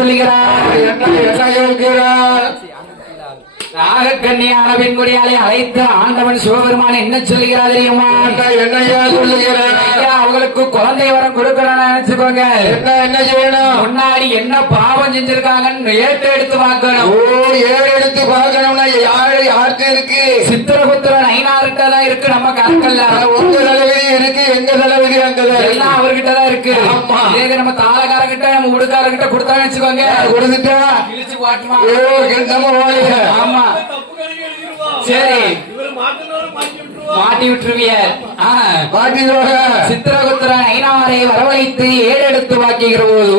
சொல்லுகிறார்? என்ன கேட்கிறார்? நாகக்கண்ணியான பெண்குடியாலை அழைத்து ஆண்டவன் சிவபெருமான் என்ன சொல்லுகிறார் தெரியுமா? என்னையா சொல்லுகிறார்? அவங்களுக்கு குழந்தை வரம் கொடுக்கணும்னு நினைச்சுக்கோங்க. என்ன செய்யணும்? முன்னாடி என்ன பாவம் செஞ்சிருக்காங்கன்னு எடுத்து பார்க்கணும். எடுத்து பார்க்கணும்னா யாருக்கு இருக்கு? சித்திரகுத்திரன் ஐநாறுகிட்ட தான் இருக்கு. நம்ம கணக்கல்ல உங்க தலைவிதி இருக்கு, எங்க தலைவிதி அங்க எல்லாம் அவர்கிட்ட தான் இருக்கு. ஆமா, நம்ம தாளக்காரகிட்ட நம்ம உடுக்காரகிட்ட கொடுத்தான்னு வச்சுக்கோங்க. கொடுத்துட்டா இழிச்சு பாட்டுமா. ஆமா சரி, மாட்டி விட்டுருவிய. சித்திரகுத்திரன் ஐநாரை வரவழைத்து ஏறெடுத்து வாக்குகிற போது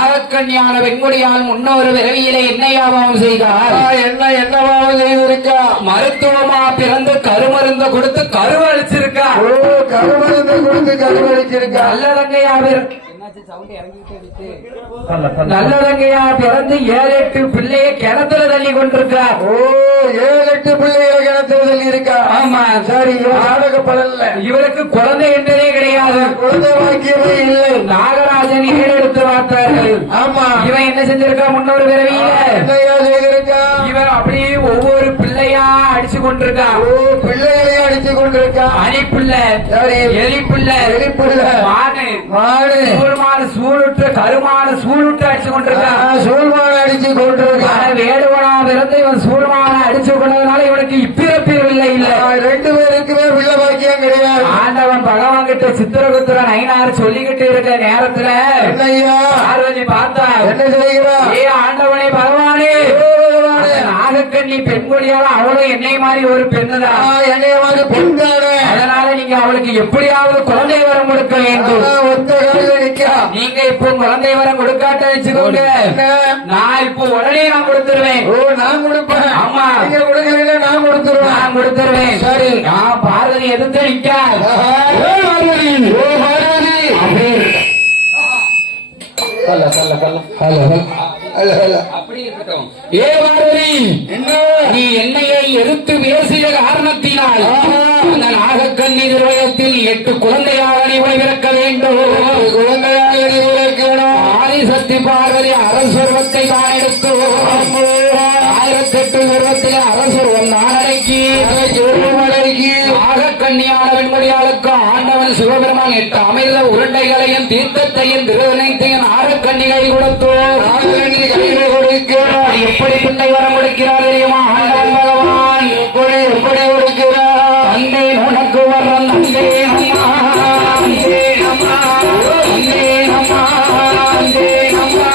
ஆகக்கண்ணியான வெண்முடியால் முன்னொரு விரவியிலே என்ன யாபம் செய்தார்? என்ன பாவம் செய்திருக்கா? மருத்துவமா பிறந்து கருமருந்து கொடுத்து கருவழிச்சிருக்கா. கருமருந்து கொடுத்து கருவழிச்சிருக்கா. நல்லதங்கையாவிர் நல்லதங்கையா பிறந்து 7-8 பிள்ளைய கிணத்துல தள்ளி கொண்டிருக்கார். 7-8 பிள்ளைகளை கிணத்துல தள்ளி இருக்கா. ஆமா சரி, நாடக பலன்ல இவருக்கு குழந்தை என்றதே கிடையாது. குழந்தை வாக்கியமே இல்லை. நாகராஜன் ஏறெடுத்து பார்த்தார்கள். ஆமா, இவன் என்ன செஞ்சிருக்கா? முன்னொரு பிறவியில என்னையா செய்திருக்கா? இவன் அப்படியே ஒவ்வொரு பிள்ளையா அடிச்சு கொண்டிருக்கா. பிள்ளைகளையும் அடிச்சு கொண்டிருக்கா. அணி பிள்ளை, எலி பிள்ளை, மாடு மாடு சூழ்மான சூழுட்டு கருமான சூழுட்டு அடிச்சு கொண்டிருக்கா. சூழ்மான அடிச்சு கொண்டிருக்கா. வேடுவனா பிறந்து இவன் சூழ்மான அடிச்சு கொண்டதுனால இவனுக்கு இப்பிறப்பிறவில்லை இல்ல. 2 பேருக்குமே பிள்ளை பாக்கியம் கிடையாது. ஆண்டவன் பகவான் கிட்ட சித்திரகுத்திரன் ஐநாறு சொல்லிக்கிட்டு இருக்க நேரத்துல பார்வதி பார்த்தா என்ன செய்கிறா? ஆண்டவனே பகவானே, நாகக்கண்ணி பெண்குடியால அவளும் என்னை மாதிரி ஒரு பெண்ணுதான். என்னைய மாதிரி பெண்தானே. அதனால நீங்க அவளுக்கு எப்படியாவது குழந்தை வரம் கொடுக்க வேண்டும். நீங்க இப்போ குழந்தை வரம் கொடுக்காட்ட வச்சுக்கோங்க, நான் இப்போ உடனே நான் கொடுத்துருவேன். நான் கொடுப்பேன். ஆமா, நீங்க கொடுக்கல, நான் கொடுத்துருவேன். நான் கொடுத்துருவேன். சரி, நான் பார்வதி எதிர்த்து நிக்க அப்படி இருக்கட்டும். ஏ பார்வதி, நீ என்னையை எதிர்த்து பேசிய காரணத்தினால் அந்த நாகக்கண்ணி நிர்வயத்தில் 8 குழந்தையாக நீ பிறக்க வேண்டும். குழந்தையாக நீ பிறக்கணும். ஆதிசக்தி பார்வதி அரசுவத்தை தான் எடுத்து 1008 உருவத்திலே அரசர் நாடடைக்கு நாகக்கண்ணியான வெண்மொழியாளுக்கு ஆண்டவன் சிவபெருமான் 8 அமைந்த உருண்டைகளையும் தீர்த்தத்தையும் திருவனைத்தையும் நாகக்கண்ணிகளை கொடுத்தோம். எப்படி பிள்ளை வர முடிக்கிறார் தெரியுமா? ஆண்டவன் பகவான் எப்படி கொடுக்கிறார்? தந்தை உனக்கு வர்ற நந்தே அம்மா, அந்தே அம்மா, அந்தே அம்மா, அந்தே அம்மா,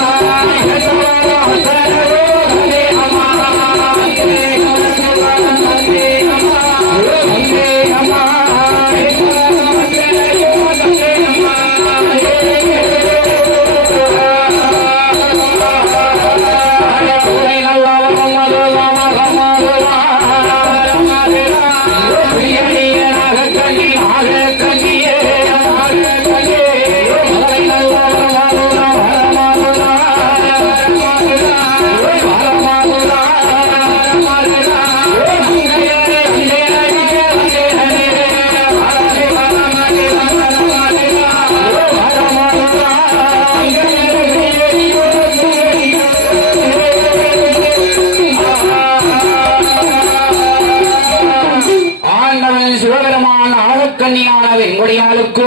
வெண்குடியாளுக்கு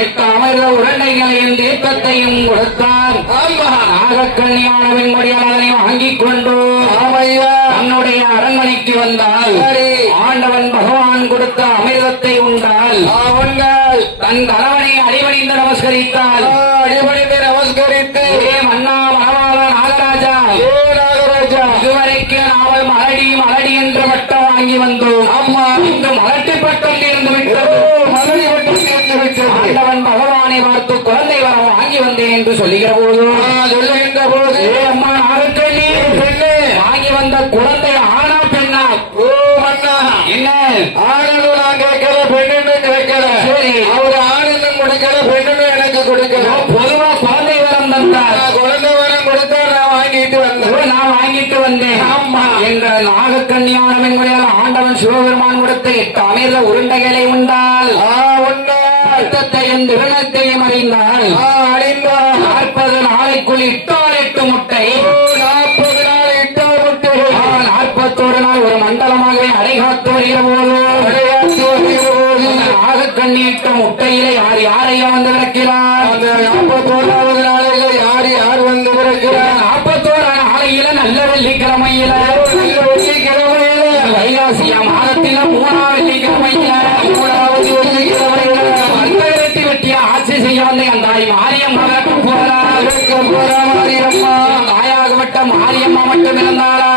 8 அமர்ந்த உருண்டைகளையும் தீர்த்தத்தையும் கொடுத்தார். நாகக்கண்ணியான வெண்குடியால் அதனை வாங்கிக் கொண்டு தன்னுடைய அரண்மனைக்கு வந்தால் ஆண்டவன் பகவான் கொடுத்த அமிர்தத்தை உண்டால் தன் கணவனை அடிபணிந்து நமஸ்கரித்தால் நமஸ்கரித்து மன்னா மனவாள நாகராஜா, இதுவரைக்கும் நாவல் மலடி மலடி என்ற பட்டம் வாங்கி வந்தோம். இன்று மலட்டு பட்டம் தீர்ந்து விட்டது. ஆண்டவன் பகவானை பார்த்து குழந்தை வரம் வாங்கி வந்தேன் என்று சொல்லுகிற போது அம்மா நாகக்கண்ணி வாங்கி வந்த குழந்தை ஆனா பெண்ணா? என்ன ஆனு நான் கேட்கல, பெண்ணு கேட்கல. சரி, அவர் ஆனந்தம் கொடுக்கல, பெண்ணு எனக்கு கொடுக்கல. பொதுவா குழந்தை வரம் தந்தார். குழந்தை வரம் கொடுத்தா நான் வாங்கிட்டு வந்தேன். ஆமா என்ற நாகக்கண்ணியான பெண்களால் ஆண்டவன் சிவபெருமான் கொடுத்த 8 அமிர்த உருண்டைகளை உண்டால் ரத்தத்தையும் திருணத்தையும் அறிந்தால் 40 நாளைக்குள் இட்டாலே 8 முட்டை 40 நாள் இட்ட முட்டை 41 நாள் ஒரு மண்டலமாகவே அடைகாத்து வருகிற போது விளையாட்டு வருகிற போது நாகக்கண்ணியிட்ட முட்டையிலே யார் யாரையா வந்து பிறக்கிறார் அந்த 41வது நாளையில யார் வந்து பிறக்கிறார் 41 நாளையில நல்ல வெள்ளிக்கிழமையில நல்ல வெள்ளிக்கிழமையில வைகாசிய மாதத்தில 3ஆம் வெள்ளிக்கிழமையில 3வது வெள்ளிக்கிழமையில வர்த்தகத்தை வெட்டிய ஆட்சி செய்ய வந்த என் தாய் மாரியம்மா பிறக்க போறார் மாரியம்மா தாயாகப்பட்ட மாரியம்மா மட்டும் இருந்தாளா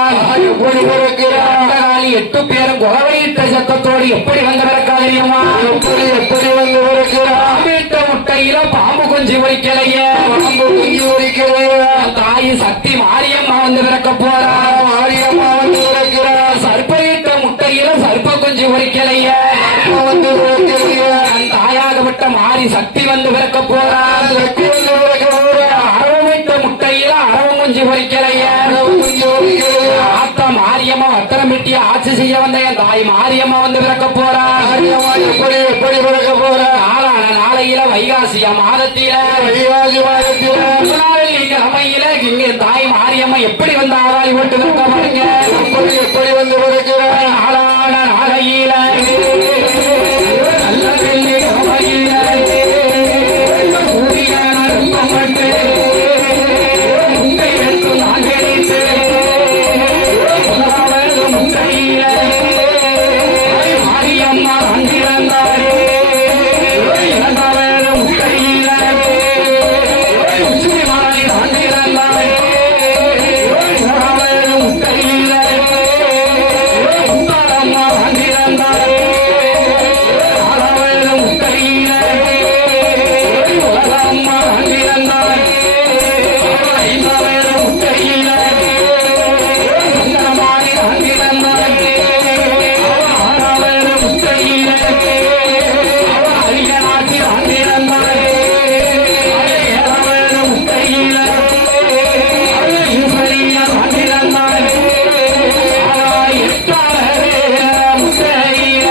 எப்படி பிறக்கிறார் 8 பேரும் குறவையிட்ட சத்தத்தோடு எப்படி வந்து பிறக்காதீங்கம்மா எப்படி வந்து பிறக்கிறார் வீட்ட முட்டையில பாம்பு கொஞ்சி ஒழிக்கலையே பாம்பு குஞ்சு ஒலிக்கிறதா தாய் சக்தி மாரியம்மா வந்து பிறக்க போறா மாரியம்மா வந்து பிறக்கிறார் சர்ப்ப முட்டையில சர்ப்ப கொஞ்சி ஒழிக்கலையே வந்து பிறக்கிறார் தாயாகப்பட்ட மாறி சக்தி வந்து பிறக்க போறா சக்தி வந்து பிறக்கிறார் அரவமிட்ட முட்டையில அரவம் கொஞ்சி ஒழிக்கலையே குஞ்சு ஒலிக்கிறது ஆத்தா மாரியம்மா வத்தனம் வெட்டி ஆட்சி செய்ய வந்த என் தாய் மாரியம்மா வந்து பிறக்க போறா மாரியம்மா எப்படி பிறக்க போறார் நாளான நாளையில வைகாசிய மாதத்தில வைகாசி மாதத்தில் கிழமையில இங்க தாய் மாரியம்மா எப்படி வந்து ஆராய் போட்டு பிறக்க பாருங்க எப்படி வந்து பிறக்கிறார் நாளான நாளையில நல்ல வெள்ளிக்கிழமையில சூரியன் அரும்பப்பட்டு உங்கை வெட்டு நான் கிடைத்து முதலாவது முட்டையில மாரியம்மா வந்திருந்தாரே இரண்டாவது முட்டையில உச்சி மாறி வந்திருந்தாரே மூணாவது முட்டையில முத்தாரம்மா வந்திருந்தாரே நாலாவது முட்டையில உலகம்மா வந்திருந்தாரே ஐந்தாவது முட்டையில சுந்தரமாரி வந்திருந்தாரே ஆறாவது முட்டையில அரியநாட்டி வந்திருந்தாரே ஏழாவது முட்டையில ஈஸ்வரிய வந்திருந்தாரே எட்டாவது முட்டையில முட்டையில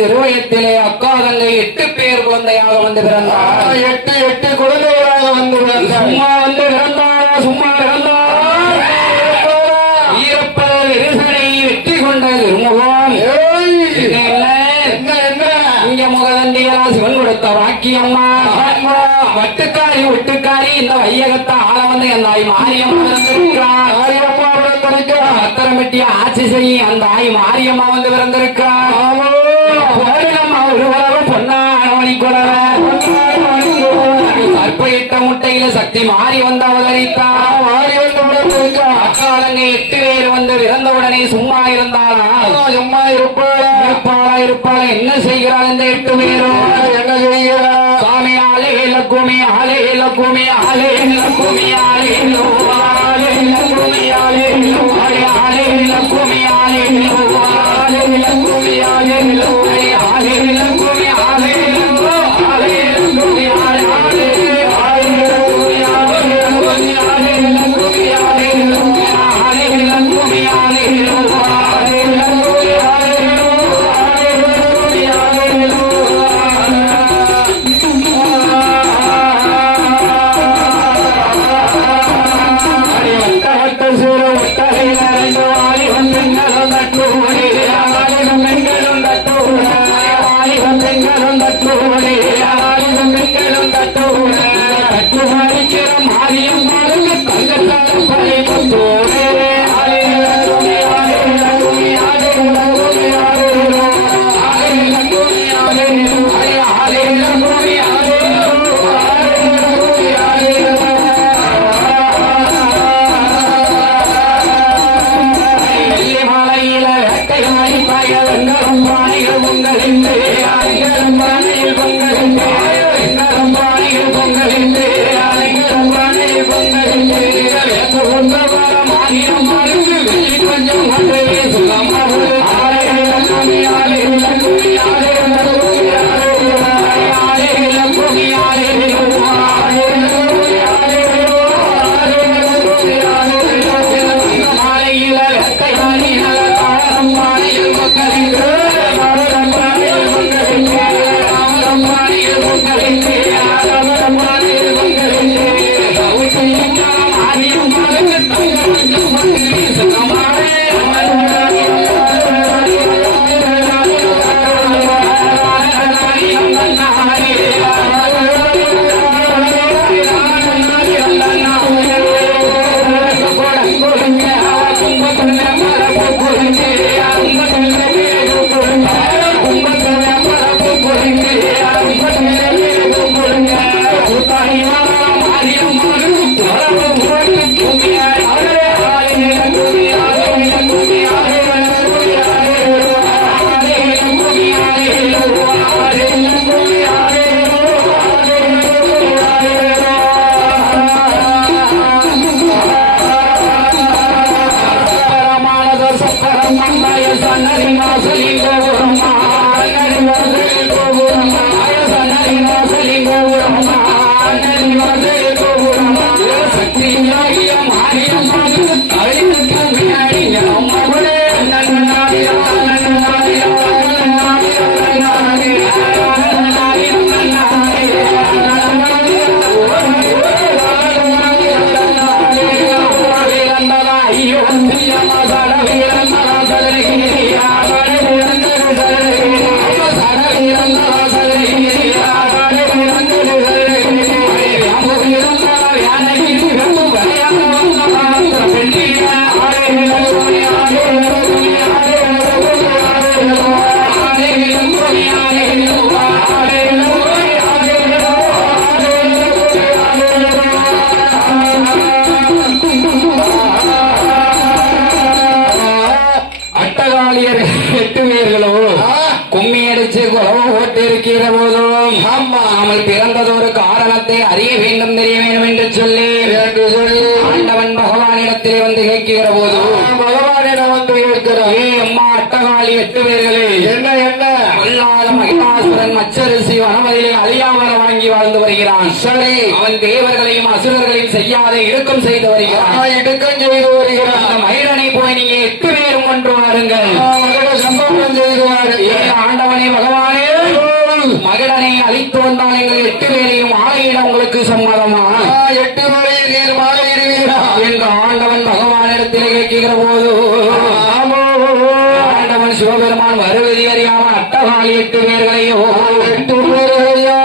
திருவயத்திலே அக்கா தங்கை 8 பேர் குழந்தையாக வந்து பிறந்தார். 8 குழந்தைகளாக வந்து பிறந்தார். சும்மா வந்து பிறந்தாரா? சும்மா பிறந்தார். ஈரப்பல் இருசனை வெற்றி கொண்ட திருமுகம். என்ன இங்க முகதண்டிகளா சிவன் கொடுத்த வாக்கியம்மா. வட்டுக்காரி ஒட்டுக்காரி இந்த வையகத்தை ஆள வந்து என் தாய் மாரியம்மா பிறந்திருக்கிறார். பத்திரமெட்டிய ஆட்சி செய்யும் அந்த ஆய் மாரியம்மா வந்து பிறந்திருக்கிறார். நம்ம ஒரு உலகம் பொன்னானவனி கற்பையிட்ட முட்டையில சக்தி மாறி வந்து அவதரித்தார். மாறி வந்து அக்காலங்க 8 பேர் வந்து இறந்தவுடனே சும்மா இருந்தாரா? சும்மா இருப்பாளா என்ன செய்கிறாள் இந்த 8 பேரும்? என்ன செய்கிறார்? சாமி ஆலே லக்குமி ஆலே லக்குமி ஆலே லக்குமி ஆலே ஆலே லக்குமி ஆலே ஆலே லக்குமி ஆலே ஆலே லக்குமி ஆலே ஆலே லக்குமி ஆலே பிறந்ததொரு காரணத்தை அறிய வேண்டும் தெரிய வேண்டும் என்று சொல்லி ஆண்டவன் பகவானிடத்திலே வந்து கேட்கிற போது பகவானிடம் வந்து கேட்கிறார், அம்மா அட்டகாளி 8 பேர்களே, என்ன என்ன கொல்லாத மகிமாசுரன் மச்சரிசி வனமதிலே அழியாமல வாங்கி வாழ்ந்து வருகிறான். சரி, அவன் தேவர்களையும் அசுரர்களையும் செய்யாத இடுக்கம் செய்து வருகிறான். இடுக்கம் செய்து வருகிறான். அந்த மயிரனை போய் நீங்க 8 பேரும் கொண்டு வாருங்கள், சம்பவம் செய்து ஆண்டவனே பகவானே மகிழனை அழித்து வந்தால் எங்கள் 8 பேரையும் ஆலையிட உங்களுக்கு சம்மதமா? 8 பேரையும் நீர் மாலையிடுவீரா என்று ஆண்டவன் பகவானிடத்தில் கேட்கிற போது ஆண்டவன் சிவபெருமான் வருவதி அறியாமல் அட்டகாளி 8 பேர்களையோ 8 பேர்களையோ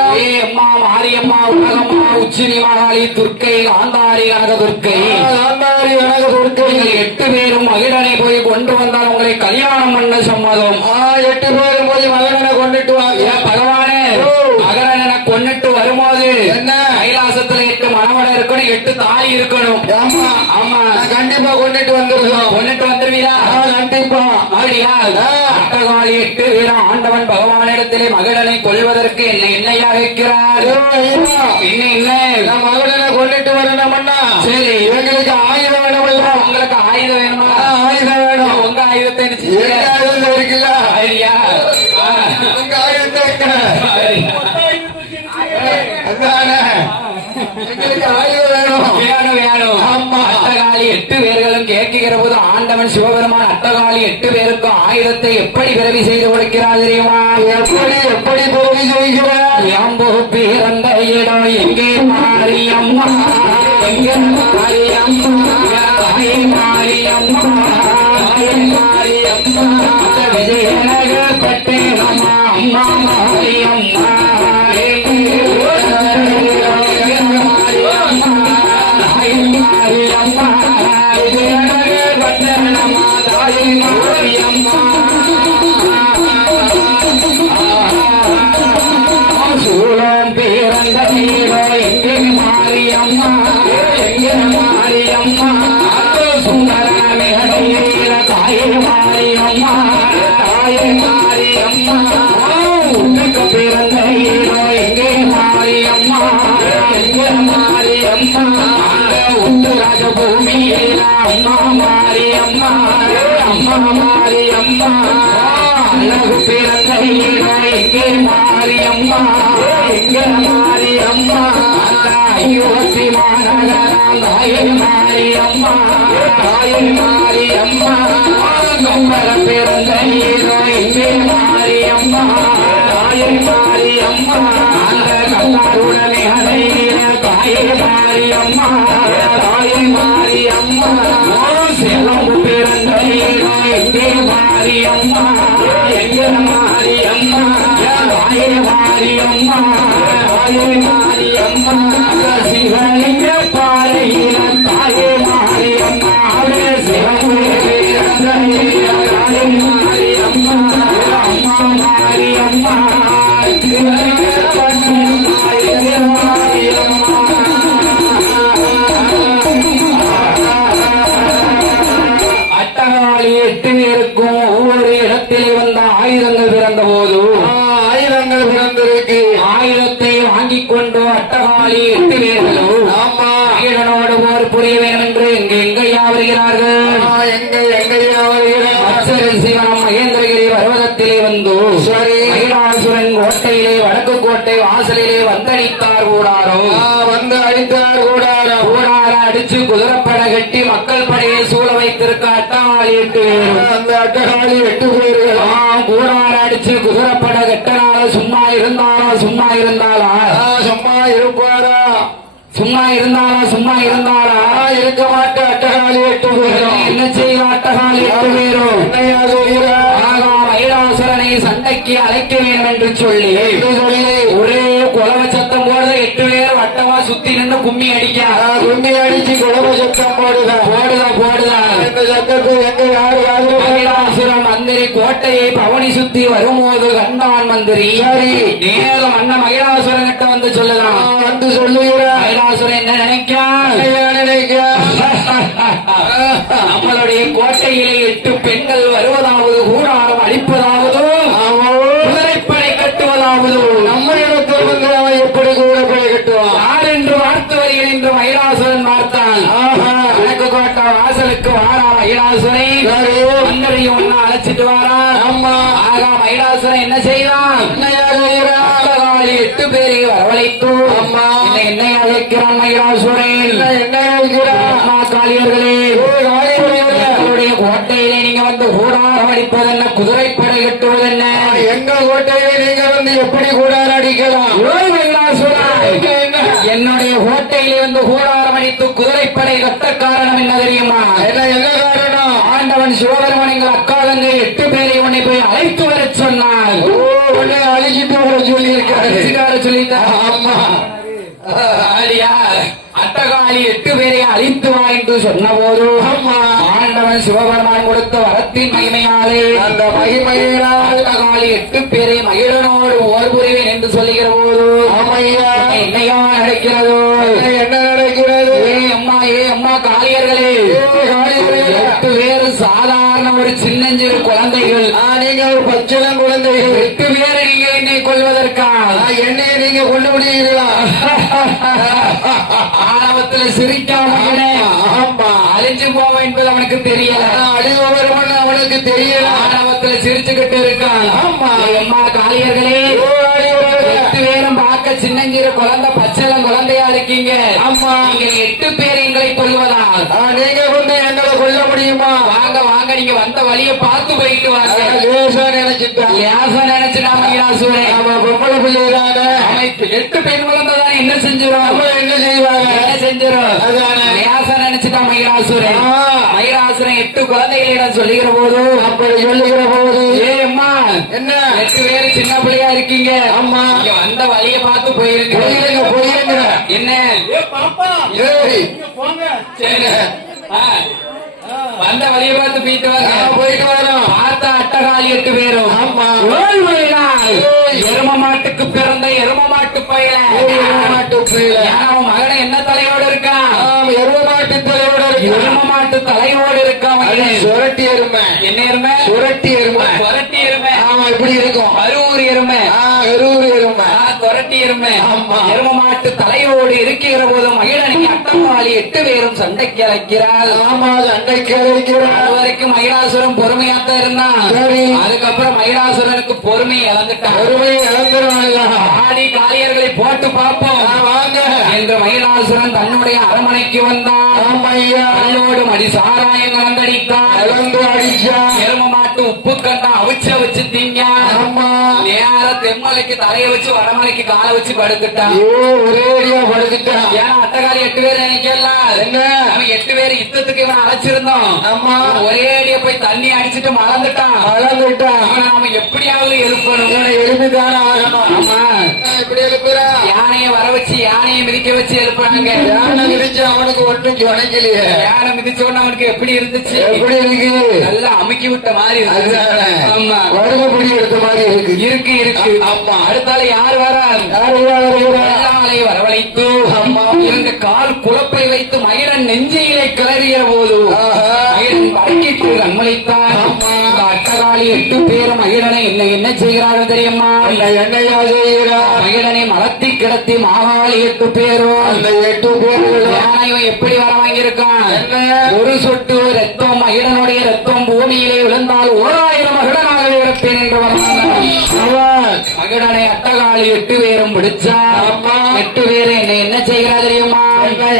அம்மா மாரியம்மா உலகம்மா உச்சினி மகாளி துர்க்கை காந்தாரி கனக துர்க்கை காந்தாரி கனக துர்க்கை நீங்கள் 8 பேரும் மகிழனை போய் கொண்டு வந்தால் உங்களை கல்யாணம் பண்ண சம்மதம். 8 பேரும் போய் மகனை கொண்டுட்டு வாங்க. ஏன் பகவானே, மகரனை கொண்டுட்டு வரும்போது என்ன கைலாசத்துல 8 மணவடை இருக்கணும், 8 தாலி இருக்கணும். ஆமா ஆமா, நான் கண்டிப்பா கொண்டுட்டு வந்துருக்கோம். கொண்டுட்டு வந்துருவீரா? கண்டிப்பா. அப்படியா? அட்டகாளி 8 பேரும் ஆண்டவன் பகவானிடத்திலே மகிழனை கொள்வதற்கு என்னையா வைக்கிறார்? என்ன மகனை கொண்டுட்டு வரணும்னா சரி, எங்களுக்கு ஆயுதம் வேணும். உங்களுக்கு ஆயுதம் வேணுமா? ஆயுதம் வேணும். உங்க ஆயுதத்தை ஆயுதம் இருக்குல்ல? ஐயா, உங்க ஆயுதத்தை அதானே எங்களுக்கு ஆயுதம் வேணும். வேணும் வேணும். ஆமா. அட்டகாளி 8 பேர்களும் கேட்கிற போது ஆண்டவன் சிவபெருமான் அட்டகாளி 8 பேருக்கும் ஆயுதத்தை எப்படி பிறவி செய்து கொடுக்கிறார் தெரியுமா? எப்படி பிறவி செய்கிறார்? யாம்போ பிறந்த இடம் எங்கே மாரியம்மா, எங்கே மாரியம்மா, தாயே மாரியம்மா, தாயே மாரியம்மா, விஜயநகர் பட்டேனம்மா, அம்மா மாரியம்மா, சூழம் பிறந்த நீரோ எங்கே மாரியம்மா, எங்கே மாரியம்மா, சுந்தர மேடையில தாயே மாரியம்மா, தாயே மாரியம்மா, உனக்கு பிறந்த நீரோ எங்கே மாரியம்மா, எங்கே மாரியம்மா, உத்தராஜ பூமியில அம்மா மாரியம்மா, அம்மா மாரியம்மா, அழகு பிறந்த நீரோ எங்கே மாரியம்மா, எங்கே மாரியம்மா, அயோத்தி மாநகரம் தாயே மாரியம்மா, தாயே மாரியம்மா, கம்பர பிறந்த நீரோ எங்கே மாரியம்மா, தாயே மாரியம்மா, அந்த கந்தாருடனே அலைகிற தாயே மாரியம்மா, தாயே மாரியம்மா, சிலம்பு பிறந்த நீரோ எங்கே மாரியம்மா, எங்கே மாரியம்மா, தாயே மாரியம்மா, தாயே மாரியம்மா, சிவலிங்க பாறையில தாயே மாரியம்மா, சிவம்பு பிறந்த நீரோ தாயே மாரியம்மா, அம்மா மாரியம்மா, அட்டகாளி 8 பேருக்கும் ஒவ்வொரு இடத்திலே வந்த ஆயுதங்கள் பிறந்த போது ஆயுதங்கள் பிறந்திருக்கு. ஆயுதத்தை வாங்கிக் கொண்டு அட்டகாளி 8 பேர்களும் ஆமா. ஈழனோடு போர் புரிய வேண்டும் என்று எங்கேயா வருகிறார்கள்? எங்கேயா வருகிறார்? அச்சரி சிவனம் மகேந்திரகிரி பர்வதத்திலே வந்து சரி. மகிழாசுரன் கோட்டையிலே வடக்கு கோட்டை வாசலிலே வந்தடித்தார் கூடாரோ. வந்து அடித்தார் கூடாரோ. கூடார அடிச்சு குதிரைப்பட கட்டி மக்கள் படையை சூழ வைத்திருக்க அட்டகாளி 8 பேரும். அந்த அட்டகாளி 8 பேர்கள் கூடார அடிச்சு குதிரைப்பட கட்டனால சும்மா இருந்தாளா? சும்மா இருந்தாளா? சும்மா இருப்பாரா? சும்மா இருந்தாளா? இருக்க மாட்ட. அட்டகாளி 8 பேரும் என்ன செய்ய? அட்டகாளி 8 பேரும் என்னையா சொல்கிறார்? மகிழாசுரனை சண்டைக்கு அழைக்க வேண்டும் என்று சொல்லி ஒரே குலவ சத்தம் போடுற 8 பேர் வட்டமா சுத்தி நின்று கும்மி அடிச்சு குலவ சத்தம் போடுதா. இந்த சத்தத்தை எங்க யாரு மகிழாசுரன் மந்திரி கோட்டையை பவனி சுத்தி வரும்போது கண்டான் மந்திரி. நேரம் அண்ணன் மகிழாசுரன் கிட்ட வந்து சொல்லலாம். வந்து சொல்லுகிறார். மகிழாசுரன் என்ன நினைக்க நம்மளுடைய கோட்டையிலே 8 பெண்கள் வருவதாவது, கூடாரம் அடிப்பதாவதும், குதிரைப்படை கட்டுவதாவதும், நம்மளிடத்தில் வந்து அவன் எப்படி கூடப்படை கட்டுவான்? யார் என்று பார்த்து வருகிறேன் என்று மகிழாசுரன் பார்த்தான். வடக்கு கோட்டை வாசலுக்கு வாரா மகிழாசுரை. மன்னரையும் ஒன்னா அழைச்சிட்டு வாரா. ஆகா மகிழாசுரன் என்ன செய்தான்? 8 பேரை வரவழைத்து என்னையா வைக்கிறான் மகிழாசுரன்? காளியர்களே, எங்களுடைய கோட்டையிலே நீங்க வந்து கூடாரம் அடிப்பதென்ன, குதிரைப்படை கட்டுவதென்ன? எங்க கோட்டையிலே நீங்க வந்து எப்படி கூடாரம் அடிக்கலாம்? என்னுடைய கோட்டையிலே வந்து கூடாரம் அடித்து குதிரைப்படை கட்ட காரணம் என்ன தெரியுமா? என்ன காரணம்? ஆண்டவன் சிவபெருமன் எங்கள் அக்கா தங்கை 8 பேரை உன்னை போய் அழைத்து வர சொன்னார். உன்னை அழைச்சிட்டு வர சொல்லி இருக்காரு. சொல்லிட்டார். ஆமா. ஐயா அட்டகாளி 8 பேரை அழித்து வா என்று சொன்ன போது ஆண்டவன் சிவபெருமான் கொடுத்த வரத்தின் மகிமையாலே அந்த மகிமையினால் அட்டகாளி 8 பேரை மகிழனோடு ஓர் புரிவேன் என்று சொல்லுகிற போது ஆமையா என்னையா நடக்கிறதோ என்ன நடக்கிறது? ஏ அம்மா காளியர்களே 8 பேர் சாதாரண ஒரு சின்னஞ்சிறு குழந்தைகள். நீங்க ஒரு பச்சிளம் குழந்தைகள் 8 பேரை நீங்க என்னை கொள்வதற்கா என்னைய நீங்க கொண்டு முடியுங்களா? ஆரம்பத்துல சிரிக்காம ஆமா அழிஞ்சு போவோம் என்பது அவனுக்கு தெரியல. அழிவருமன் அவனுக்கு தெரியல. ஆரம்பத்துல சிரிச்சுக்கிட்டு இருக்கான். ஆமா அம்மா காளியர்களே 8 பேரும் பார்க்க சின்னஞ்சிறு குழந்தை பச்சளம் குழந்தையா இருக்கீங்க. ஆமா நீங்க 8 பேர் எங்களை கொள்வதா? நீங்க கொண்டு எங்களை கொல்ல முடியுமா? வாங்க வாங்க நீங்க வந்த வழியை பார்த்து போயிட்டு வாங்க. லேசா நினைச்சிட்டான். லேசா நினைச்சுட்டாம ஈராசுரே. அவன் பொம்பளை பிள்ளைதான. அமைப்பு 8 பெண் குழந்தைதான் என்ன செஞ்சிடும்? என்ன செய்வாங்க? என்ன செஞ்சிடும்? அதானே லேசா நினைச்சுட்டான் மயிராசுரே. மயிராசுரன் 8 குழந்தைகளிடம் சொல்லுகிற போது அப்படி சொல்லுகிற போது அம்மா என்ன 8 பேரு சின்ன பிள்ளையா இருக்கீங்க. அம்மா இங்க வந்த வழியை பார்த்து போயிருங்க. போயிருங்க என்ன ஏய் சரி. வந்த வழியை பார்த்து போயிட்டு வாங்க. போயிட்டு வரோம். பார்த்த அட்டகாளி 8 பேரும் ஆமா எரும மாட்டுக்கு பிறந்த எரும மாட்டு பையல மாட்டு பிள்ளை அவன் மகனை என்ன தலையோடு இருக்கான்? எரும மாட்டு தலையோட எரும மாட்டு தலையோடு இருக்கான். சுரட்டி எருமை. என்ன எருமை? சுரட்டி எருமை. துரட்டி எருமை. ஆமா இப்படி இருக்கும். கரூர் எருமை. கரூர் எருமை. துரட்டி எருமை. ஆமா எரும மாட்டு தலையோடு இருக்கிற போது மகிழனை அட்டகாளி 8 பேரும் சண்டைக்கு அழைக்கிறாள். ஆமா சண்டைக்கு அழைக்கிறாள். அது வரைக்கும் மகிழாசுரன் பொறுமையாத்தான் இருந்தான். சரி அதுக்கப்புறம் மகிழாசுரனுக்கு பொறுமை இழந்துட்டான். பொறுமையை இழந்துருவாங்க. ஆடி காளியர்களை போட்டு பார்ப்போம் வாங்க என்று மகிழாசுரன் தன்னுடைய அரண்மனைக்கு வந்தான். ஆமையா கல்லோடு மடி சாராயம் கலந்தடித்தான். கலந்து அடிச்சா எரும மாட்டு உப்பு கண்டா அவிச்ச வச்சு திங்க. ஆமா நேர தென்மலைக்கு தலையை வச்சு வடமலைக்கு காலை வச்சு படுத்துட்டான். ஒரேடியா படுத்துட்டான். ஏன்னா அட்டகாளி 8 பேர் நினைக்கலாம். என்ன நம்ம 8 பேர் யுத்தத்துக்கு இவன் அழைச்சிருந்தோம். ஆமா ஒரேடியா போய் தண்ணி அடிச்சுட்டு மறந்துட்டான். மறந்துட்டான். அவனை நாம எப்படியாவது எழுப்பணும். எலுமிதான ஆகணும். ஆமா இப்படி எழுப்புறா. யானையை வர வச்சு யானையை மிதிக்க வச்சு எழுப்புறாங்க. யானை மிதிச்சு அவனுக்கு ஒன்றும் சொனைக்கலையே. யானை மிதிச்சோன்னு அவனுக்கு எப்படி இருந்துச்சு? எப்படி இருக்கு? நல்லா அமுக்கி விட்ட மாதிரி இருந்துச்சு. ஆமா வடகப்படி எடுத்த மாதிரி இருக்கு. இருக்கு இருக்கு. ஆமா அடுத்தால யார் வர? வெள்ளாளை வரவழைத்து அம்மா இருந்த கால் குழப்பை வைத்து மயிரன் நெஞ்சையிலே கிளறிய போது மயிரன் வடக்கிட்டு கண்மளித்தான். இந்த அட்டகாளி 8 பேரும் மகிழனை என்ன செய்கிறார்கள் தெரியுமா? என்னையா செய்கிறா? மகிழனை மலத்தி கிடத்தி மாகாளி 8 பேரும் அந்த 8 பேர்கள் யானையும் எப்படி வர வாங்கியிருக்கான்? ஒரு சொட்டு ரத்தம் மகிழனுடைய ரத்தம் பூமியிலே விழுந்தால் 1000 மகிழனாகவே இருப்பேன் என்று வரலாங்க. மகிழனை அட்டகாளி 8 பேரும் பிடிச்சா 8 பேரும் என்ன செய்கிறா தெரியுமா?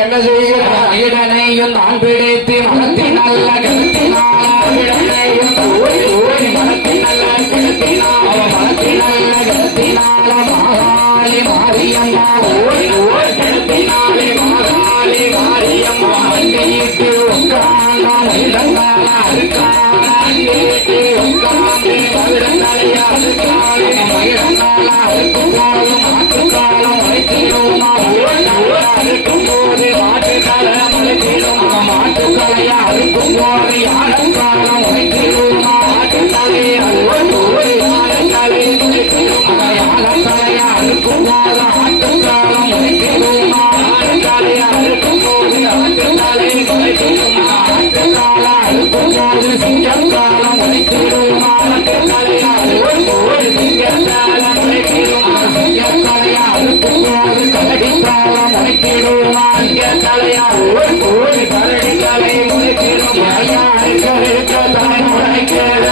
என்ன செய்கிறா? மகிழனையும் நான் பிடித்து மனத்தினால் கிடத்தினால மகிழனையும் ஓடி ஓடி மனத்தினால் கிடத்தினால மனத்தினால் கிடத்தினால மாகாளி மாரியம்மா ஓடி ஓடி கிடத்தினாலே மாகாளி மாரியம்மா அங்கேட்டு உட்கார்ந்த மகிழங்கால அறுக்கான அங்கேட்டு உட்கார்ந்து மகிழங்காலையா அறுக்காலே மகிழங்கால அறுக்கும் போதும் மாட்டுக்காலம் உழைத்திடுமா ஓடி ஓடி அறுக்கும் போது மாட்டுக்காலம் உழைத்திடுமா மாட்டுக்கலையா அறுக்கும் போது யானைக்காலம் உழைத்திடுமா மாட்டுக்கலையா ஓடி ஓடி யானைக்காலை உழைத்திடுமா யானைக்கலையா அறுக்கும் போது ஆட்டுக்காலம் உழைத்திடுமா ஆட்டுக்கலையா அறுக்கும் போது ஆட்டுக்காலை உழைத்திடுமா ஆட்டுக்கால அறுக்கும் போது சிங்கக்காலம் உழைத்திடுமா ஆட்டுக்கலையா ஓடி ஓடி சிங்கக்காலம் உழைத்திடுமா சிங்கக்கலையா அறுக்கும் போது கரடிக்காலம் உழைத்திடுமா சிங்கக்கலையா ஓடி ஓடி கரடிக்காலை உழைத்திடுமா யாருக்கு இருக்க தலை உழைக்கிற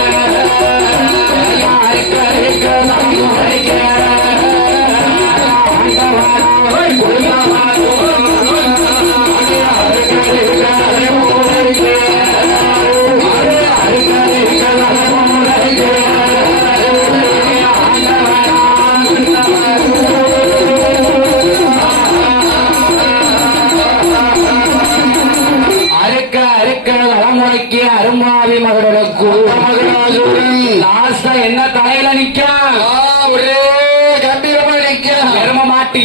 யாருக்கு இருக்க தலை உழைக்கிற அருமாவி மகளுக்கு லாஸ்டா என்ன தலையில நிக்க ஒரே கம்பீரமா நிக்க நிக்கான்.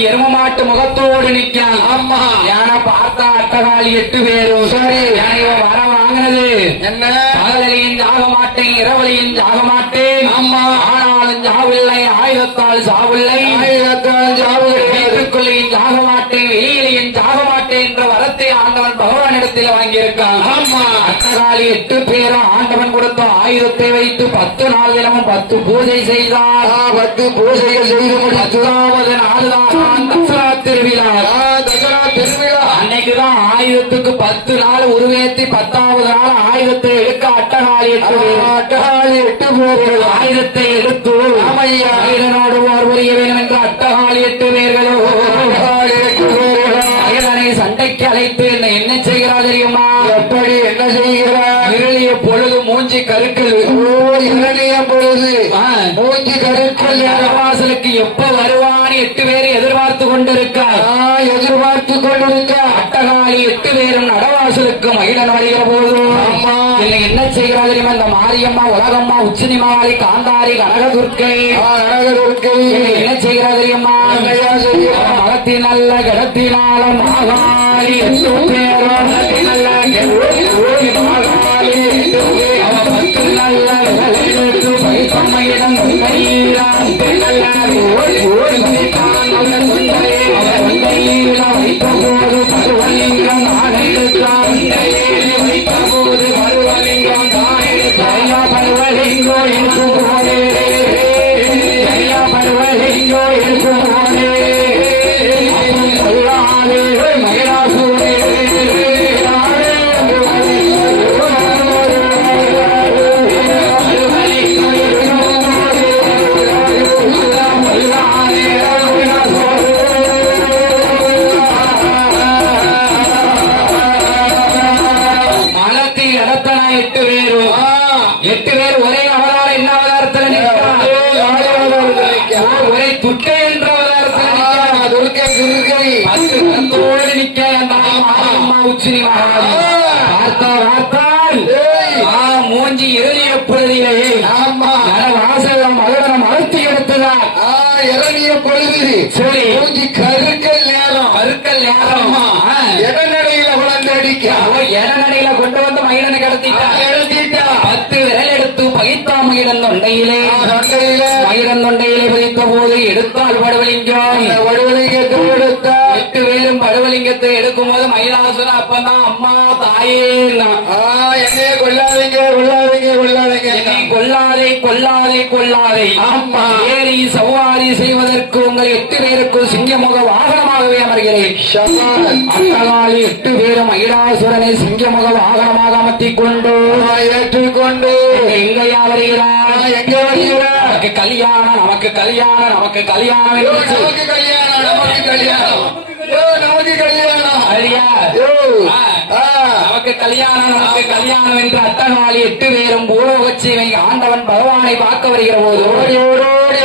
எரும மாட்டு முகத்தோடு நிக்கான். ஆமா. யானை பார்த்தா அட்டகாளி 8 பேரும். சரி. யானை வர வாங்கினது என்ன? பகலையும் ஜாக மாட்டேன், இரவலையும் ஜாக மாட்டேன். ஆமா. ஆனாலும் ஜாவில்லை, ஆயுதத்தால் சாவில்லை. ஆயிரத்தால் ஜாவு கிடையாது. வீட்டுக்குள்ளேயும் ஜாக மாட்டேன், வெளியிலையும் ஜாக மாட்டேன் என்ற வரத்தை ஆண்டவன் பகவானிடத்தில் வாங்கியிருக்கான். ஆமா. அட்டகாளி 8 பேரும் ஆண்டவன் கொடுத்த ஆயுதத்தை வைத்து 10 நாள் தினமும் 10 பூஜை செய்தார். 10 பூஜைகள் செய்து முடித்து 10வது நாள்தான் தசரா திருவிழா. தசரா திருவிழா அன்னைக்குதான் ஆயுதத்துக்கு 10 நாள் உருவேற்றி 10வது நாள் ஆயுதத்தை எடுக்க அட்டகாளி 8 பேரும். அட்டகாளி 8 பேர்கள் ஆயுதத்தை எடுத்து ராமையா வீரனோடு போர் புரிய வேண்டும் என்ற அட்டகாளி 8 பேர்களோ அட்டகாளி 8 பேர்கள் மகனை சண்டைக்கு அழைத்து என்ன செய்கிறார் தெரியுமா? எப்படி என்ன செய்கிறார்? இருளிய பொழுது மூஞ்சி கருக்கல். இரணிய பொழுது மூஞ்சி கருக்கல். வாசலுக்கு எப்ப வருவான்னு 8 பேர் எதிர்பார்த்து கொண்டிருக்கார். எதிர்பார்த்து கொண்டிருக்கார். அட்டகாளி 8 பேரும் நடவாசலுக்கு மகிழன் வருகிற போது இல்லை என்ன செய்கிறார் தெரியுமா? இந்த மாரியம்மா, உலகம்மா, உச்சினிமாளி, காந்தாரி, கனகதுர்க்கை என்ன செய்கிறார் தெரியுமா? மகத்தின் நல்ல கடத்தினால மாகாளி 8 பேரும் நல்ல மாகாளி 8 அவன் 10 நல்ல விளையாட்டு பைசம்மையிடம் கையிலாம் ஓடி தான் அவன் கையில வைத்த போது பருவலிங்கம் நான் எடுத்தான். வைத்த போது பருவலிங்கம் தான் எடுத்தாயா பருவலிங்கோ இருக்கும் போதே ஐயா பருவலிங்கோ இருக்கும் போதே சொல்லாதே மகிழாசூரே எட்டு பேர் ஒரே அவதாரம். என்ன அவதாரத்தில் நிற்கிறார்? ஒரே துர்க்கை என்ற அவதாரத்தில் துர்க்கை நிற்க அம்மா உச்சினி பார்த்தால் மூஞ்சி இறுதிய பொழுதிலே வாசல் மகனம் அழுத்தி எடுத்ததால் இறங்கிய பொழுது சரி மூஞ்சி கருக்கல் நேரம் இடநடையில குழந்தை அடிக்க இடநடையில கொண்டு வந்து மகிழனை கடத்திட்டா 10 விரல் எடுத்து பகித்தா மகிழன் தொண்டையிலே மகிழன் தொண்டையிலே பதித்த போது எடுத்தால் வடுவலிங்கம் வடுவலிங்கத்தை எடுத்தால் 8 பேரும் வடுவலிங்கத்தை எடுக்கும் போது மகிழாசுர அப்பதான் அம்மா தாயே என்னைய கொள்ளாதீங்க என்னை கொல்லாதே ஆமா. ஏறி சவாரி செய்வதற்கு உங்கள் 8 பேருக்கும் சிங்கமுக வாகனமாகவே அமர்கிறேன். அட்டகாளி 8 பேரும் மகிழாசுரனை சிங்கமுக வாகனமாக அமர்த்திக் கொண்டு ஏற்றுக்கொண்டு எங்கையா வருகிறார்? எங்க வருகிறார்? நமக்கு கல்யாணம் நமக்கு கல்யாணம் ஐயா நமக்கு கல்யாணம் என்று அட்டகாளி 8 பேரும் பூலோகச்சீவை ஆண்டவன் பகவானை பார்க்க வருகிற போது ஓடி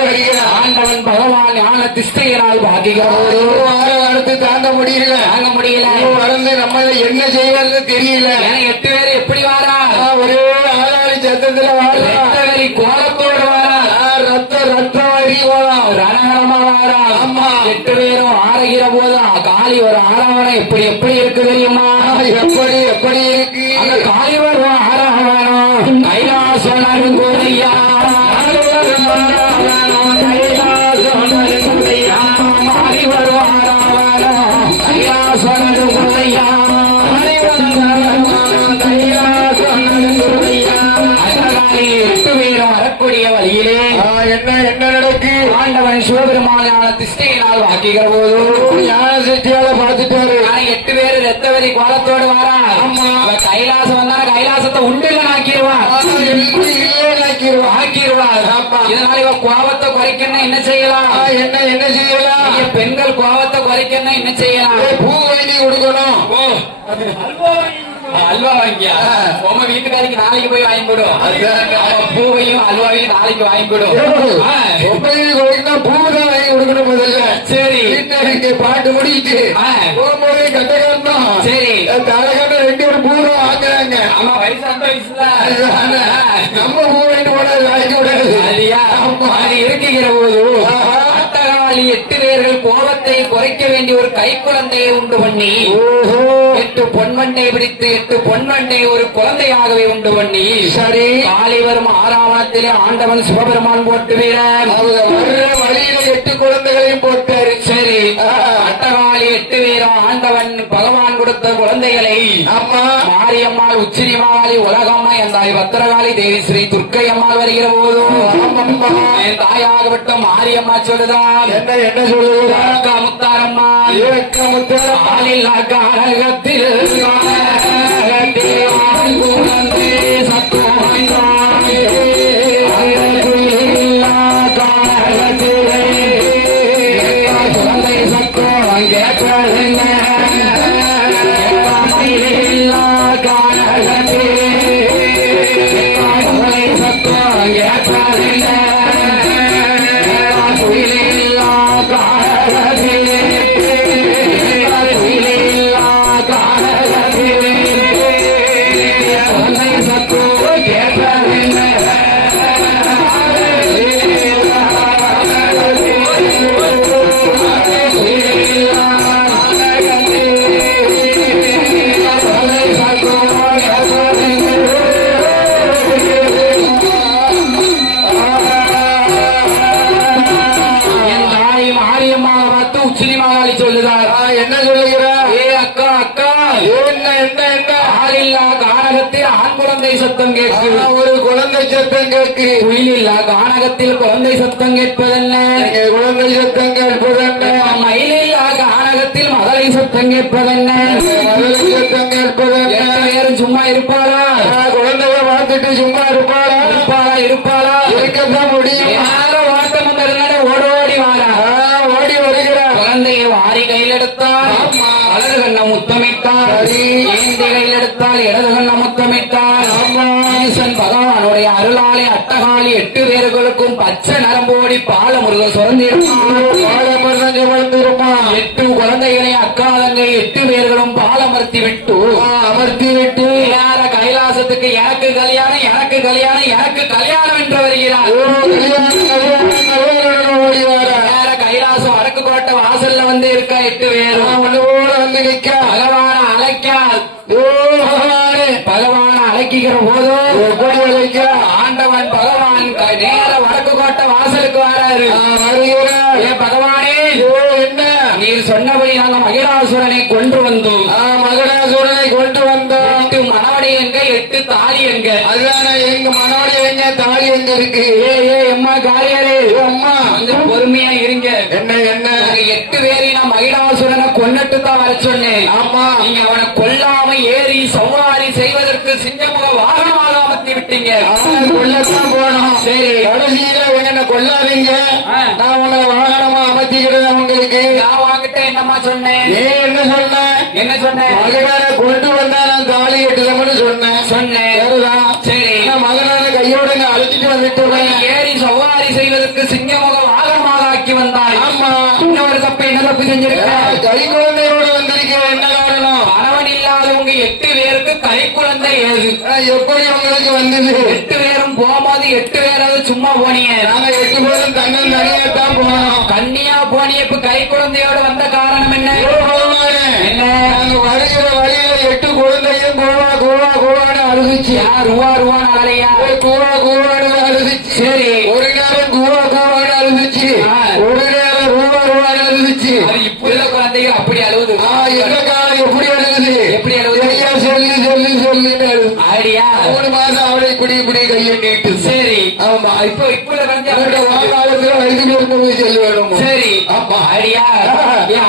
வருகிறார். ஆண்டவன் பகவான் ஞான திஷ்டையினால் பாக்கிக்கிற போது அடுத்து தாங்க முடியல வளர்ந்து நம்ம என்ன செய்வது தெரியல. 8 பேர் எப்படி வாரா? ஒரே ஆளாளி சத்தத்துல வாரி கோலத்தோடு வாரா. ரத்த வரி கோலம் ரணகரமா வாரா. ஆமா. 8 பேரும் ஆறுகிற போது காளி ஒரு ஆரவணம் எப்படி இருக்கு தெரியுமா? எப்படி இருக்கு? அந்த காளி வரும் ஆரவணம் கைலாசம் கோதையா மாறி வரும் ஆரவணம் கைலாசம் கோதையா வரக்கூடிய வழியிலே என்ன நடக்கு? ஆண்டவன் சிவபெருமான திஷ்டையினால் வாக்கிக்கிற போது ஞான சிஷ்டியால பார்த்துட்டாரு. 8 பேரு ரத்தவரி கோலத்தோடு வாரா. கைலாசம் வந்தா கைலாசத்தை உண்டில ஆக்கிடுவான். இதனால இவ கோபத்தை குறைக்கணும் என்ன செய்யலாம்? என்ன செய்யலாம்? பெண்கள் கோபத்தை குறைக்கணும் என்ன செய்யலாம்? பூ வாங்கி கொடுக்கணும். அல்வா வாங்கியா? உங்க வீட்டுக்காரிக்கு நாளைக்கு போய் வாங்கி கொடு. பூவையும் அல்வாவையும் நாளைக்கு வாங்கி கொடு. பூதான் வாங்கி கொடுக்கணும் முதல்ல. சரி வீட்டுக்கு பாட்டு முடிச்சு போகும்போதே கட்டணும். சரி தலைகட்ட 2 பூதான் வாங்குறாங்க. ஆமா வயசு அந்த வயசுல நம்ம பூ வாங்கிட்டு போனா வாங்கி விடாது. இருக்கிற போது அட்டகாளி அட்டகாலி 8 பேர்கள் கோபத்தை குறைக்க வேண்டிய ஒரு கைக்குழந்தையை உண்டு பண்ணி ஓஹோ 8 பொன்வண்டை பிடித்து 8 பொன்வண்டை ஒரு குழந்தையாகவே உண்டு பண்ணி சரி காலை வரும் 6ஆம் ஆண்டவன் சிவபெருமான் போட்டு வீரன் அவங்க வர்ற வழியில 8 குழந்தைகளையும் போட்டாரு சரி அட்டகாலி 8 பேரும் ஆண்டவன் பகவான் கொடுத்த குழந்தைகளை ஆமா மாரியம்மாள் உச்சினிமாளி உலகம்மா என் தாய் பத்திரகாளி தேவி ஸ்ரீ துர்க்கை அம்மாள் வருகிற போதும் என் தாயாகப்பட்ட மாரியம்மா சொல்லுதான் என்ன சொல்லுகிறா அக்கா முத்தாரம்மா முத்தாரம் ஆளில்லா கானகத்தில் குழந்தை சத்தம் குழந்தை சத்தம் கேட்க சொல்லுதார் என்ன சொல்லுகிறார் ஏ அக்கா அக்கா என்ன என்ன என்ன ஆளில்லா கானகத்தில் ஆண் குழந்தை சத்தம் கேட்கு ஒரு குழந்தை சத்தம் கேட்கு குயிலில்லா கானகத்தில் குழந்தை சத்தம் கேட்பதென்ன குழந்தை சத்தம் கேட்பதென்ன மயிலில்லா கானகத்தில் மகளை சத்தம் கேட்பதென்ன மகளை சத்தம் கேட்பதென்ன வேறும் சும்மா இருப்பாளா குழந்தைய பார்த்துட்டு சும்மா இருப்பாளா இருப்பாளா இருக்கத்தான் முடியும் யாரும் வாட்டம் வந்ததுனால ஓடோடி வாரா ஓடி வருகிறார் குழந்தையை வாரி கையில் எடுத்தால் வலது கண்ண முத்தமிட்டார் ஏந்தி கையில் எடுத்தால் இடது கண்ண முத்தமிட்டார் ஈசன் பகவானுடைய அருளாலே அட்டகாலி 8 பேர்களுக்கும் பச்சை நரம்போடி பாலமுருக சுரந்திருப்பான் 8 குழந்தைகளை அக்காதங்கை 8 பேர்களும் பாலமர்த்தி விட்டு யார கைலாசத்துக்கு எனக்கு கல்யாணம் எனக்கு கல்யாணம் எனக்கு கல்யாணம் என்று வருகிறார் யார கைலாசம் வடக்கு கோட்டை வாசல்ல வந்து இருக்க 8 பேரும் வந்து நிற்க பகவான அழைக்கா பகவான அழைக்கிற போதும் எப்படி அழைக்க ஆண்டவன் பகவான் நேர வடக்கு கோட்டை வாசலுக்கு வராரு வருகிறார் ஏ பகவானே என்ன நீர் சொன்னபடி நாங்க மகிழாசுரனை கொண்டு வந்தோம் மகனாசுரனை கொண்டு வந்தோம் 8 மணவடி எங்க 8 தாலி எங்க அதுதானே எங்க மனோடி எங்க தாலி எங்க இருக்கு ஏ அம்மா காரியாரே அம்மா கொஞ்சம் பொறுமையா இருங்க என்ன என்ன 8 பேரையும் நான் மகிழாசுரனை கொன்னுட்டு தான் வர சொன்னேன் ஆமா நீங்க அவனை கொல்லாம ஏறி சவாரி செய்வதற்கு சிங்கமுக வாகனமாக அமர்த்தி விட்டீங்க கொல்லத்தான் போனோம் சரி கடைசியில என்ன கொல்லாதீங்க நான் உங்களை வாகனமா அமர்த்திக்கிறேன் உங்களுக்கு நான் வாங்கிட்ட என்னம்மா சொன்னேன் என்ன சொன்னேன் என்ன சொன்னேன் மகனான கொண்டு வந்தா நான் தாலி கட்டுதம்னு சொன்னேன் சொன்னேன் சரி நான் மகனான கையோட அழைச்சிட்டு வந்துட்டு ஏறி சவாரி செய்வதற்கு சிங்கமுக வாகனமாக ஆக்கி வந்தாய் ஆமா இன்னொரு தப்பு என்ன தப்பு செஞ்சிருக்க கை குழந்தையோட வந்திருக்கிறேன் என்ன காரணம் கணவன் இல்லாதவங்க 8 பேருக்கு கை குழந்தை ஏது எப்படி உங்களுக்கு வந்தது 8 பேரும் போகும்போது 8 பேராவது சும்மா போனீங்க நாங்க 8 பேரும் தன்னம் தனியா தான் போனோம் கன்னியா போனிய இப்ப கை குழந்தையோட வந்த காரணம் என்ன என்ன நாங்க வருகிற வழியில 8 குழந்தையும் கூவான்னு அழுதுச்சு ரூவான்னு அலையா கூவான்னு அழுதுச்சு சரி ஒரு நேரம் கூவான்னு அழுதுச்சு ஒரு நேரம் ரூவான்னு அழுதுச்சு அது இப்ப உள்ள குழந்தைகள் அப்படி அழுவுது எந்த காலம் எப்படி அழுகுது எப்படி அழுவுது ஐயா சொல்லுன்னு அழுது ஐடியா 3 மாசம் அவளை இப்படி கையை நீட்டு சரி ஆமா இப்ப உள்ள குழந்தை வாங்காலத்துல வயது போய் செல்ல வேணும் சரி ஆமா ஐடியா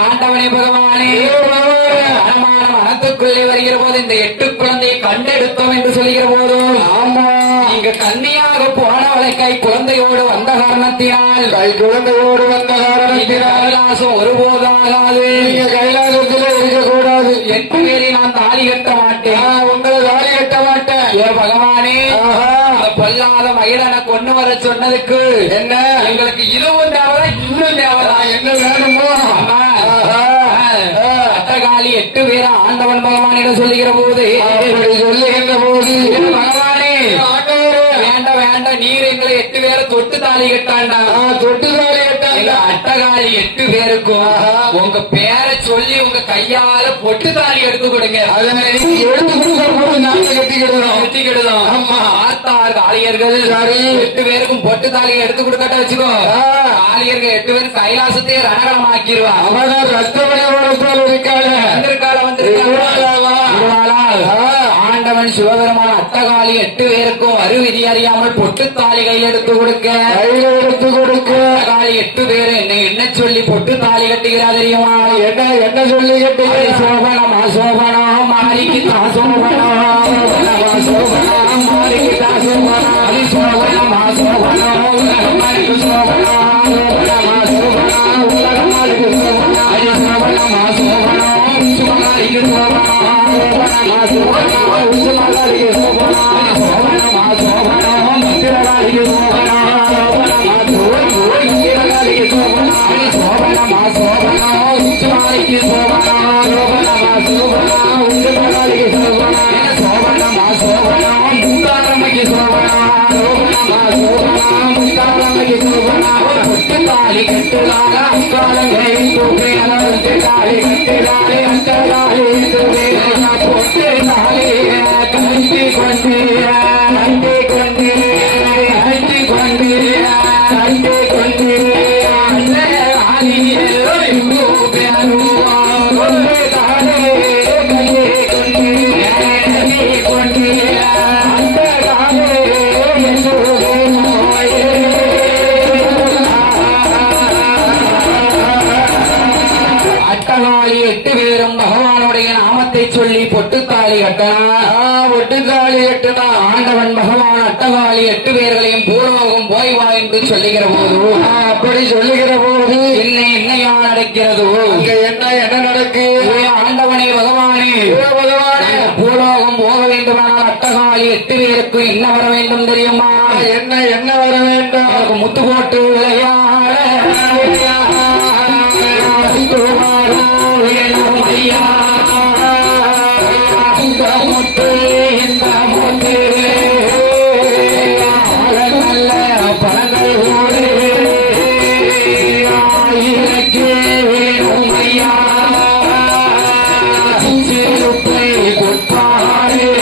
ஆண்டவனே பகவானே மனமான மனத்துக்குள்ளே வருகிற போது இந்த 8 குழந்தையை கண்டெடுத்தோம் என்று சொல்கிற போதும் ஆமா நீங்க கன்னியாக போனவளை கை குழந்தையோடு வந்த காரணத்தினால் கை குழந்தையோடு வந்த காரணத்தினால் கைலாசம் ஒருபோதும் ஆகாது நீங்க கைலாசத்துல இருக்கக்கூடாது 8 பேரை நான் தாலி கட்ட மாட்டேன் உங்களை தாலி கட்ட மாட்டேன் ஏ பகவானே அந்த பொல்லாத மகிழனை கொண்டு வர சொன்னதுக்கு என்ன எங்களுக்கு இதுவும் தேவை இன்னும் தேவைதான் என்ன வேணுமோ அட்டகாலி 8 பேரும் ஆண்டவன் பகவானிடம் சொல்லுகிற போது சொல்லுகின்ற போது பகவானே வேண்டாம் வேண்டாம் நீர் எங்களை 8 பேரை தொட்டு தாலி கட்டாண்டா தொட்டு தாலி கட்டா எங்க அட்டகாளி 8 பேருக்கும் உங்க பேரை சொல்லி உங்க கையால பொட்டு தாலி எடுத்து கொடுங்க. அதனை எடுத்து கொடுக்கிற போது நாங்க கட்டிக்கிடுதோம். ஆமா, ஆத்தார் காளியர்கள் 8 பேருக்கும் பொட்டு தாலியை எடுத்து கொடுக்கட்ட வச்சுக்கோ. காளியர்கள் 8 பேரும் கைலாசத்தையே ரணகலம் ஆக்கிடுவா. அவதான் ரத்தமணி இருக்காள் ஆண்டவன் சிவபெருமான் அட்டகாளி 8 பேருக்கும் அருவிதி அறியாமல் பொட்டு தாலி கையில் எடுத்து கொடுக்க. அட்டகாளி 8 பேரு என்ன சொல்லி பொட்டு தாலி கட்டுகிறா தெரியுமா? என்ன சொல்லி கட்டுகிற? சோபனம் அசோபனம் மாரிக்கு தாசோபனம் சோபனம் மாரிக்கு தாசோபனம் அதிசோபனம் அசோபனம் உலகமாருக்கு சோபனம் சோபனம் உலகமாருக்கு சோபனம் அதிசோபனம் அசோபனம் சுமகாரிக்கு சோபனம் சோபனம் உச்சமகாரிக்கு சோபனம் சோபனம் அசோபனம் மந்திரகாரிக்கு சோபனம் சோபனம் சோபனம் அசோபனம் உச்சமாரிக்கு சோபனம் சோபனம் உச்சமகாரிக்கு சோபனம் சோபனம் சோபனம் முத்தாரம்மைக்கு சோபனம் சோபனம் முத்தாரம்மைக்கு சோபனம் பொட்டு தாலி கட்டுலாக அக்காலங்களை தூக்கி தாலி கட்டுலாலே அட்டகாளி பொட்டு தாலி கட்டி கொண்டு கட்டி கொண்டு கட்டி கொண்டு கட்டி கொண்டு அட்டகாளி 8 பேரும் பகவானுடைய நாமத்தை சொல்லி பொட்டுத்தாலி கட்டனா. பொட்டுத்தாலி கட்டனா. ஆண்டவன் பகவான் அட்டகாளி 8 பேர்களையும் பூலோகம் போய் வா என்று சொல்லுகிற போது அப்படி சொல்லுகிற போது என்னையா நடக்கிறது? என்ன நடக்கு? ஆண்டவனே பகவானே பூலோகம் போக வேண்டுமானால் அட்டகாளி 8 பேருக்கு என்ன வர வேண்டும் தெரியுமா? என்ன வர வேண்டும்? முத்து போட்டு விளையாட ஐயா இந்த முத்து இந்த முத்து நல்ல பழங்கள் ஓடு ஆயிரக்கே வேணும் ஐயா சிறுப்பை கொட்டாரே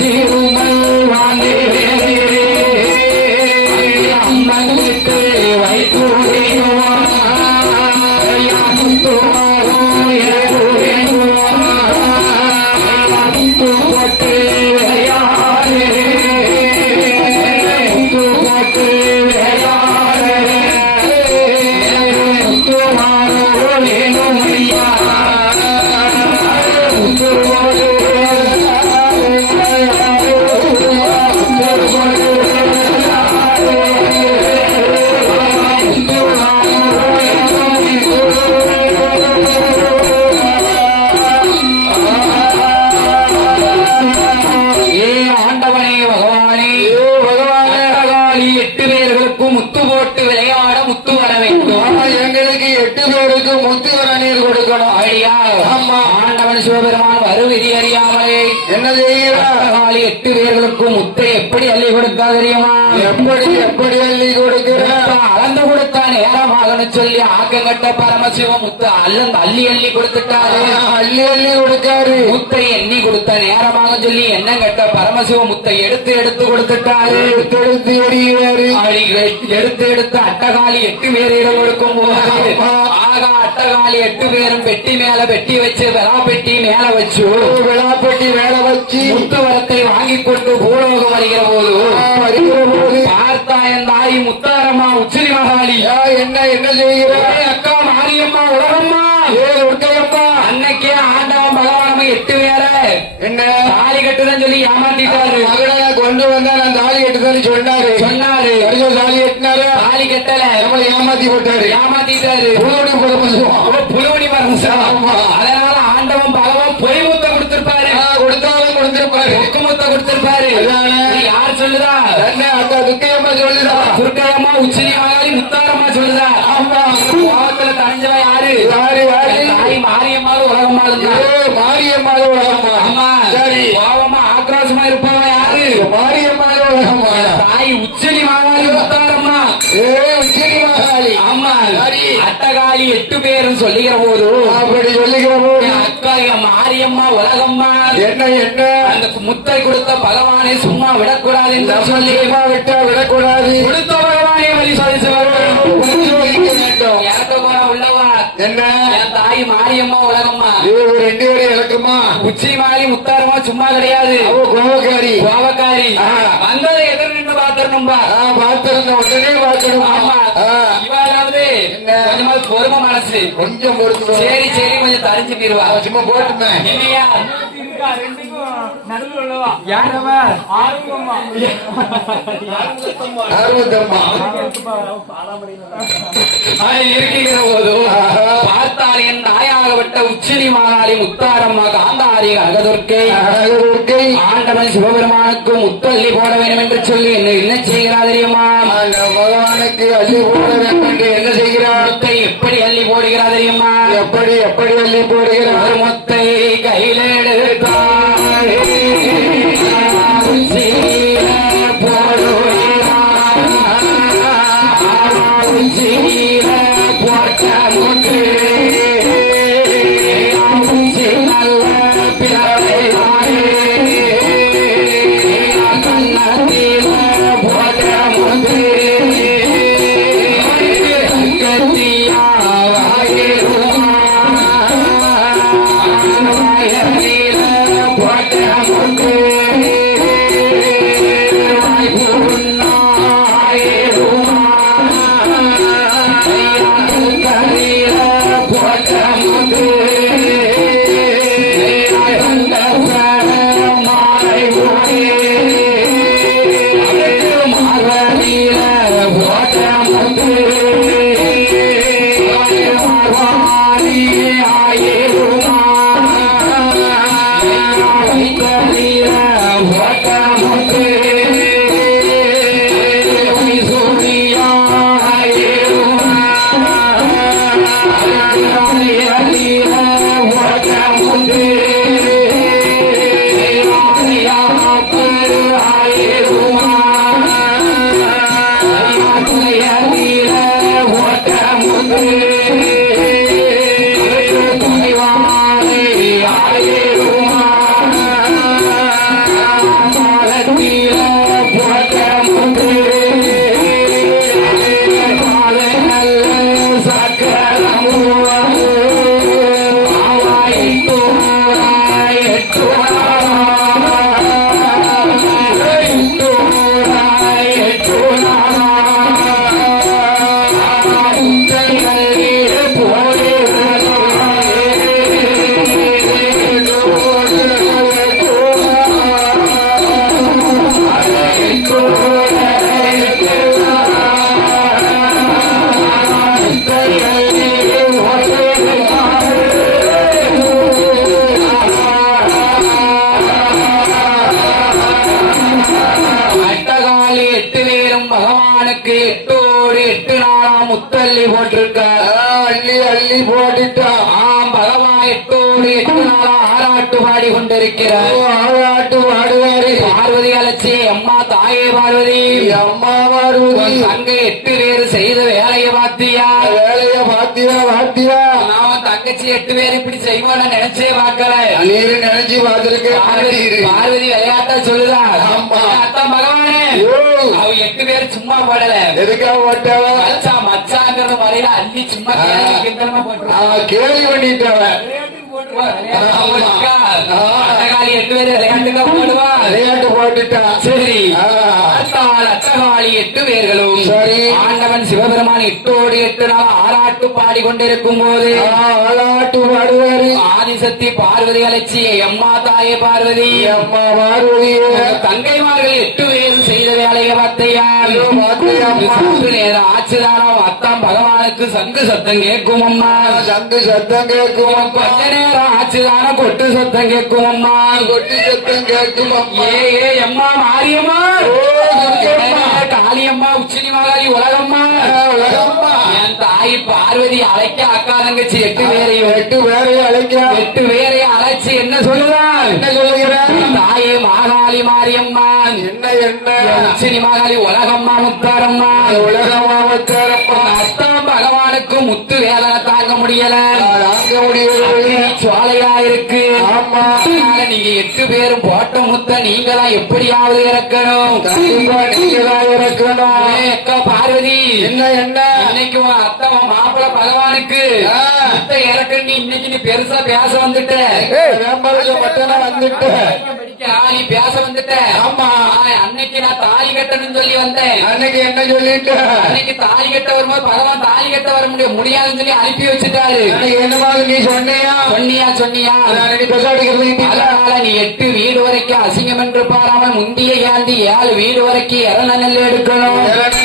சிறுமை வாங்கே அம்மனுக்கு வைத்துடையவா சிவபெருமான் வருவிதி அறியாமலே என்ன செய்கிறார்? 8 பேர்களுக்கு முத்தை எப்படி அள்ளி கொடுத்தா தெரியுமா? எப்படி அள்ளி கொடுக்கிறார்? அளந்து கொடுத்தா நேரமாக சொல்லி ஆக்கங்கட்ட பரமசிவ முத்து அள்ளி கொடுத்துட்டாரு. அள்ளி கொடுத்தாரு. முத்தை எண்ணி கொடுத்த நேரமாக சொல்லி எண்ணம் கட்ட பரமசிவ முத்தை எடுத்து கொடுத்துட்டாரு. எடுத்து அட்டகாளி 8 பேரிடம் கொடுக்கும் போது ஆக அட்டகாளி 8 பேரும் பெட்டி மேல பெட்டி வச்சு பெட்டி மேல வச்சு முத்துவரத்தை வாங்கி கொண்டு பூலோகம் வருகிற போது பார்த்தா என் தாய் முத்தாரம்மா உச்சினி மகாளி என்ன செய்கிறாய்? அக்கா மாரியம்மா உலகம்மா உட்கையம்மா அன்னைக்கே ஆண்டவன் பகவானம்மா 8 பேரை என்ன தாலி கட்டுதான் சொல்லி ஏமாத்திட்டாரு. மகளை கொண்டு வந்தா நான் தாலி கட்டுதான் சொன்னாரு. தாலி கட்டினாரு. தாலி கட்டல ஏமாத்திட்டாரு. புலோடி பரமசிவம். அதனால ஆண்டவன் பகவான் பொய் முத்த கொடுத்திருப்பாரு. கொடுத்திருப்பாரு. யார் சொல்லுதா? அக்கா துக்கையம்மா சொல்லுதா? துர்க்கையம்மா உச்சினி மகாளி முத்தாரம்மா சொல்லுதா ஆமா கோவத்துல தனிஞ்சவ யாரு யாரு யாரு தாய் மாரியம்மாவும் உலகம்மா இருந்தா மாரியம்மாள் உலகம்மா ஆமா சரி கோவமா ஆக்ரோஷமா இருப்பவன் யாரு மாரியம்மாள் உலகம்மா தாய் உச்சினி மகாளி முத்தாரம்மா உச்சினி மகாளி ஆமா சரி அட்டகாளி 8 பேரும் சொல்லுகிற போது அப்படி சொல்லுகிற போது அக்கா மாரியம்மா உலகம்மா என்ன என்ன அந்த முத்தை கொடுத்த பகவானை சும்மா விடக்கூடாது என்று சொல்லி விட்டா விடக்கூடாது கொடுத்த பகவானை வழி சொல்லிச்சு வேண்டும் இறக்க போற உள்ளவா என்ன என் தாய் மாரியம்மா உலகம்மா ஒரு 2 பேரும் இறக்குமா உச்சி மாலி முத்தாரமா சும்மா கிடையாது அவ கோவக்காரி கோவக்காரி வந்ததை எதிர் நின்று பாத்துருணும்பா பார்த்திருந்த உடனே பார்க்கணும் ஆமா இவாளாவது கொஞ்சமாவது பொறுமை மனசு கொஞ்சம் பொறுத்து சரி சரி கொஞ்சம் தரிஞ்சு போயிருவா சும்மா போட்டுமே என்னையா ஆர்வத்தம்மா இருக்கிற போது பார்த்தால் என் தாயாகப்பட்ட உச்சினி மாநாளி முத்தாரம்மா காந்தாரி அகதுர்க்கை ஆண்டவன் சிவபெருமானுக்கு முத்தள்ளி போட வேண்டும் என்று சொல்லி என்ன செய்கிறார் தெரியுமா பகவானுக்கு அள்ளி போட வேண்டும் என்று என்ன செய்கிறார் முத்தை எப்படி அள்ளி போடுகிறார் தெரியுமா எப்படி எப்படி அள்ளி போடுகிறார் ஒரு முத்தை கையில் எடுத்தார் பகவானுக்கு 8 நாளாம் முத்தள்ளி போட்டிருக்கார் அள்ளி அள்ளி போட்டுட்டா பகவான் 8 நாளா ஆராட்டு பாடி கொண்டிருக்கிறார் ஆராட்டு பாடுவாரு பார்வதி அழைச்சி அம்மா தாயே பார்வதி அம்மா பார்வதி அங்க 8 பேர் செய்த வேலையை பாத்தியா பாத்தியா நான் தங்கச்சி 8 பேர் இப்படி செய்வோம் நினைச்சே பார்க்கல நீரு நினைச்சு பார்த்திருக்கேன் பார்வதி விளையாட்டா சொல்லுதா அத்தா பகவானே அவ 8 பேர் சும்மா போடல எதுக்காக போட்டாவ மச்சாங்கிற முறையில அள்ளி சும்மா கேள்வி பண்ணிட்டாவ அச்சகாளி 8 பேர் விளையாட்டுக்கா போடுவா விளையாட்டு போட்டுட்டா சரி அச்சகாளி 8 பேர்களும் சரி ஆண்டவன் சிவபெருமான் 8 நாள் ஆராட்டு பாடிக்கொண்டிருக்கும் போது ஆராட்டு பாடுவாரு ஆதிசக்தி பார்வதி அழைச்சி அம்மா தாயே பார்வதி அம்மா பார்வதி தங்கைமார்கள் 8 பேரும் செய்த வேலையை பார்த்தையா நேரம் ஆச்சுதானம் அத்தாம் பகவானுக்கு சங்கு சத்தம் கேட்கும் அம்மா சங்கு சத்தம் கேட்கும் கொஞ்ச நேரம் ஆச்சுதானம் கொட்டு சத்தம் கேட்கும் அம்மா கொட்டு சத்தம் கேட்கும் ஏ அம்மா மாரியம்மா காளியம்மா உச்சினி மகாளி மாகாளி உலகம்மா உலகம்மா என் தாய் பார்வதி அழைக்க அக்கா தங்கச்சி 8 பேரையும் 8 பேரையும் அழைக்க 8 பேரையும் அழைச்சு என்ன சொல்லுறான்? என்ன சொல்லுகிறான்? தாயே மாகாளி மாரியம்மா, என்ன உச்சினி மாகாளி உலகம்மா முத்தாரம்மா, உலகம்மா முத்தாரம்மா, அத்தான் பகவானுக்கு முத்து வேதனை தாங்க முடியல, தாங்க முடியவில்லை. சுவாலையா இருக்கு. ஆமா, அதனால நீங்க 8 பேரும் போட்ட முத்த நீங்க தான் எப்படியாவது இறக்கணும். கண்டிப்பா நீங்கதான் இருக்கணும். அக்கா பார்வதி, என்ன இன்னைக்கு உன் அத்தை உன் மாப்பிள்ள பகவானுக்கு முத்த இறக்கணும். இன்னைக்கு நீ பெருசா பேச வந்துட்ட, பட்டனா வந்துட்ட, நீ பேச வந்துட்ட. ஆமா, அன்னைக்கு நான் தாலி கட்டணும்னு சொல்லி வந்தேன். அன்னைக்கு என்ன சொல்லிட்டு அன்னைக்கு தாலி கட்ட வரும்போது பகவான் தாலி கட்ட வர முடியாதுன்னு சொல்லி அனுப்பி வச்சுட்டாரு. அன்னைக்கு என்னமா நீ சொன்னியா? சொன்னியா அன்னைக்கு பெசாடிக்கிறது. அதனால நீ 8 வீடு வரைக்கும் அசிங்கம் என்று பாராமல் முந்திய ஏந்தி 7 வீடு வரைக்கும் இறந்த நெல் எடுக்கணும்.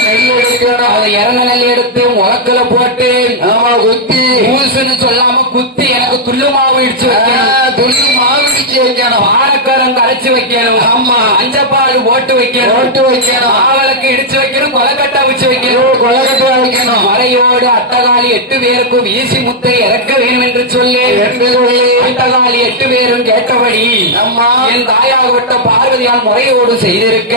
நெல் எடுக்கணும். அதை இறந்த நெல் எடுத்து முளக்குல போட்டு ஆமா குத்தி ஊசுன்னு சொல்லாம குத்தி எனக்கு துள்ளு மாவு இடிச்சு வைக்கணும். துள்ளி மாவு இடிச்சு வைக்கணும். வாழைக்காரம் கரைச்சு வைக்கணும். ஆமா, அஞ்சப்பாடு போட்டு வைக்கணும். போட்டு வைக்கணும். ஆவலுக்கு இடிச்சு வைக்கணும். கொலக்கட்டை வச்சு வைக்கணும். கொலகட்டை வைக்கணும். மறையோடு அட்டகாலி 8 பேருக்கும் வீசி முத்தை இறக்க வேண்டும் என்று சொல்லி அட்டகாலி 8 பேரும் கேட்டபடி அம்மா என் தாயாகப்பட்ட பார்வதியால் முறையோடு செய்திருக்க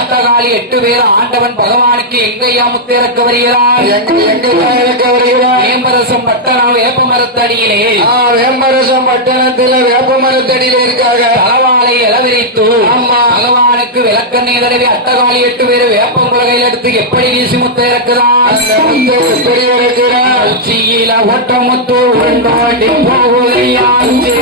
அட்டகாலி 8 பேரும் ஆண்டவன் பகவானுக்கு எங்கையா முத்தை இறக்க வருகிறார். இறக்க வருகிறார். வேம்பரசம் பட்டணம் வேப்ப மரத்தடியிலே வேம்பரசம் பட்டணத்துல வேப்ப மரத்தடியில இருக்காங்க. தலவாளை இளவிரித்து ஆமா, பகவானுக்கு விளக்கண்ணை தடவி அட்டகாலி 8 பேரும் வேப்பம் குலகையில் எடுத்து எப்படி வீசி முத்தை இறக்குதான். எப்படி இருக்கிறார்? உச்சியில ஒட்டமுத்து உருண்டோடி போகுதையாச்சு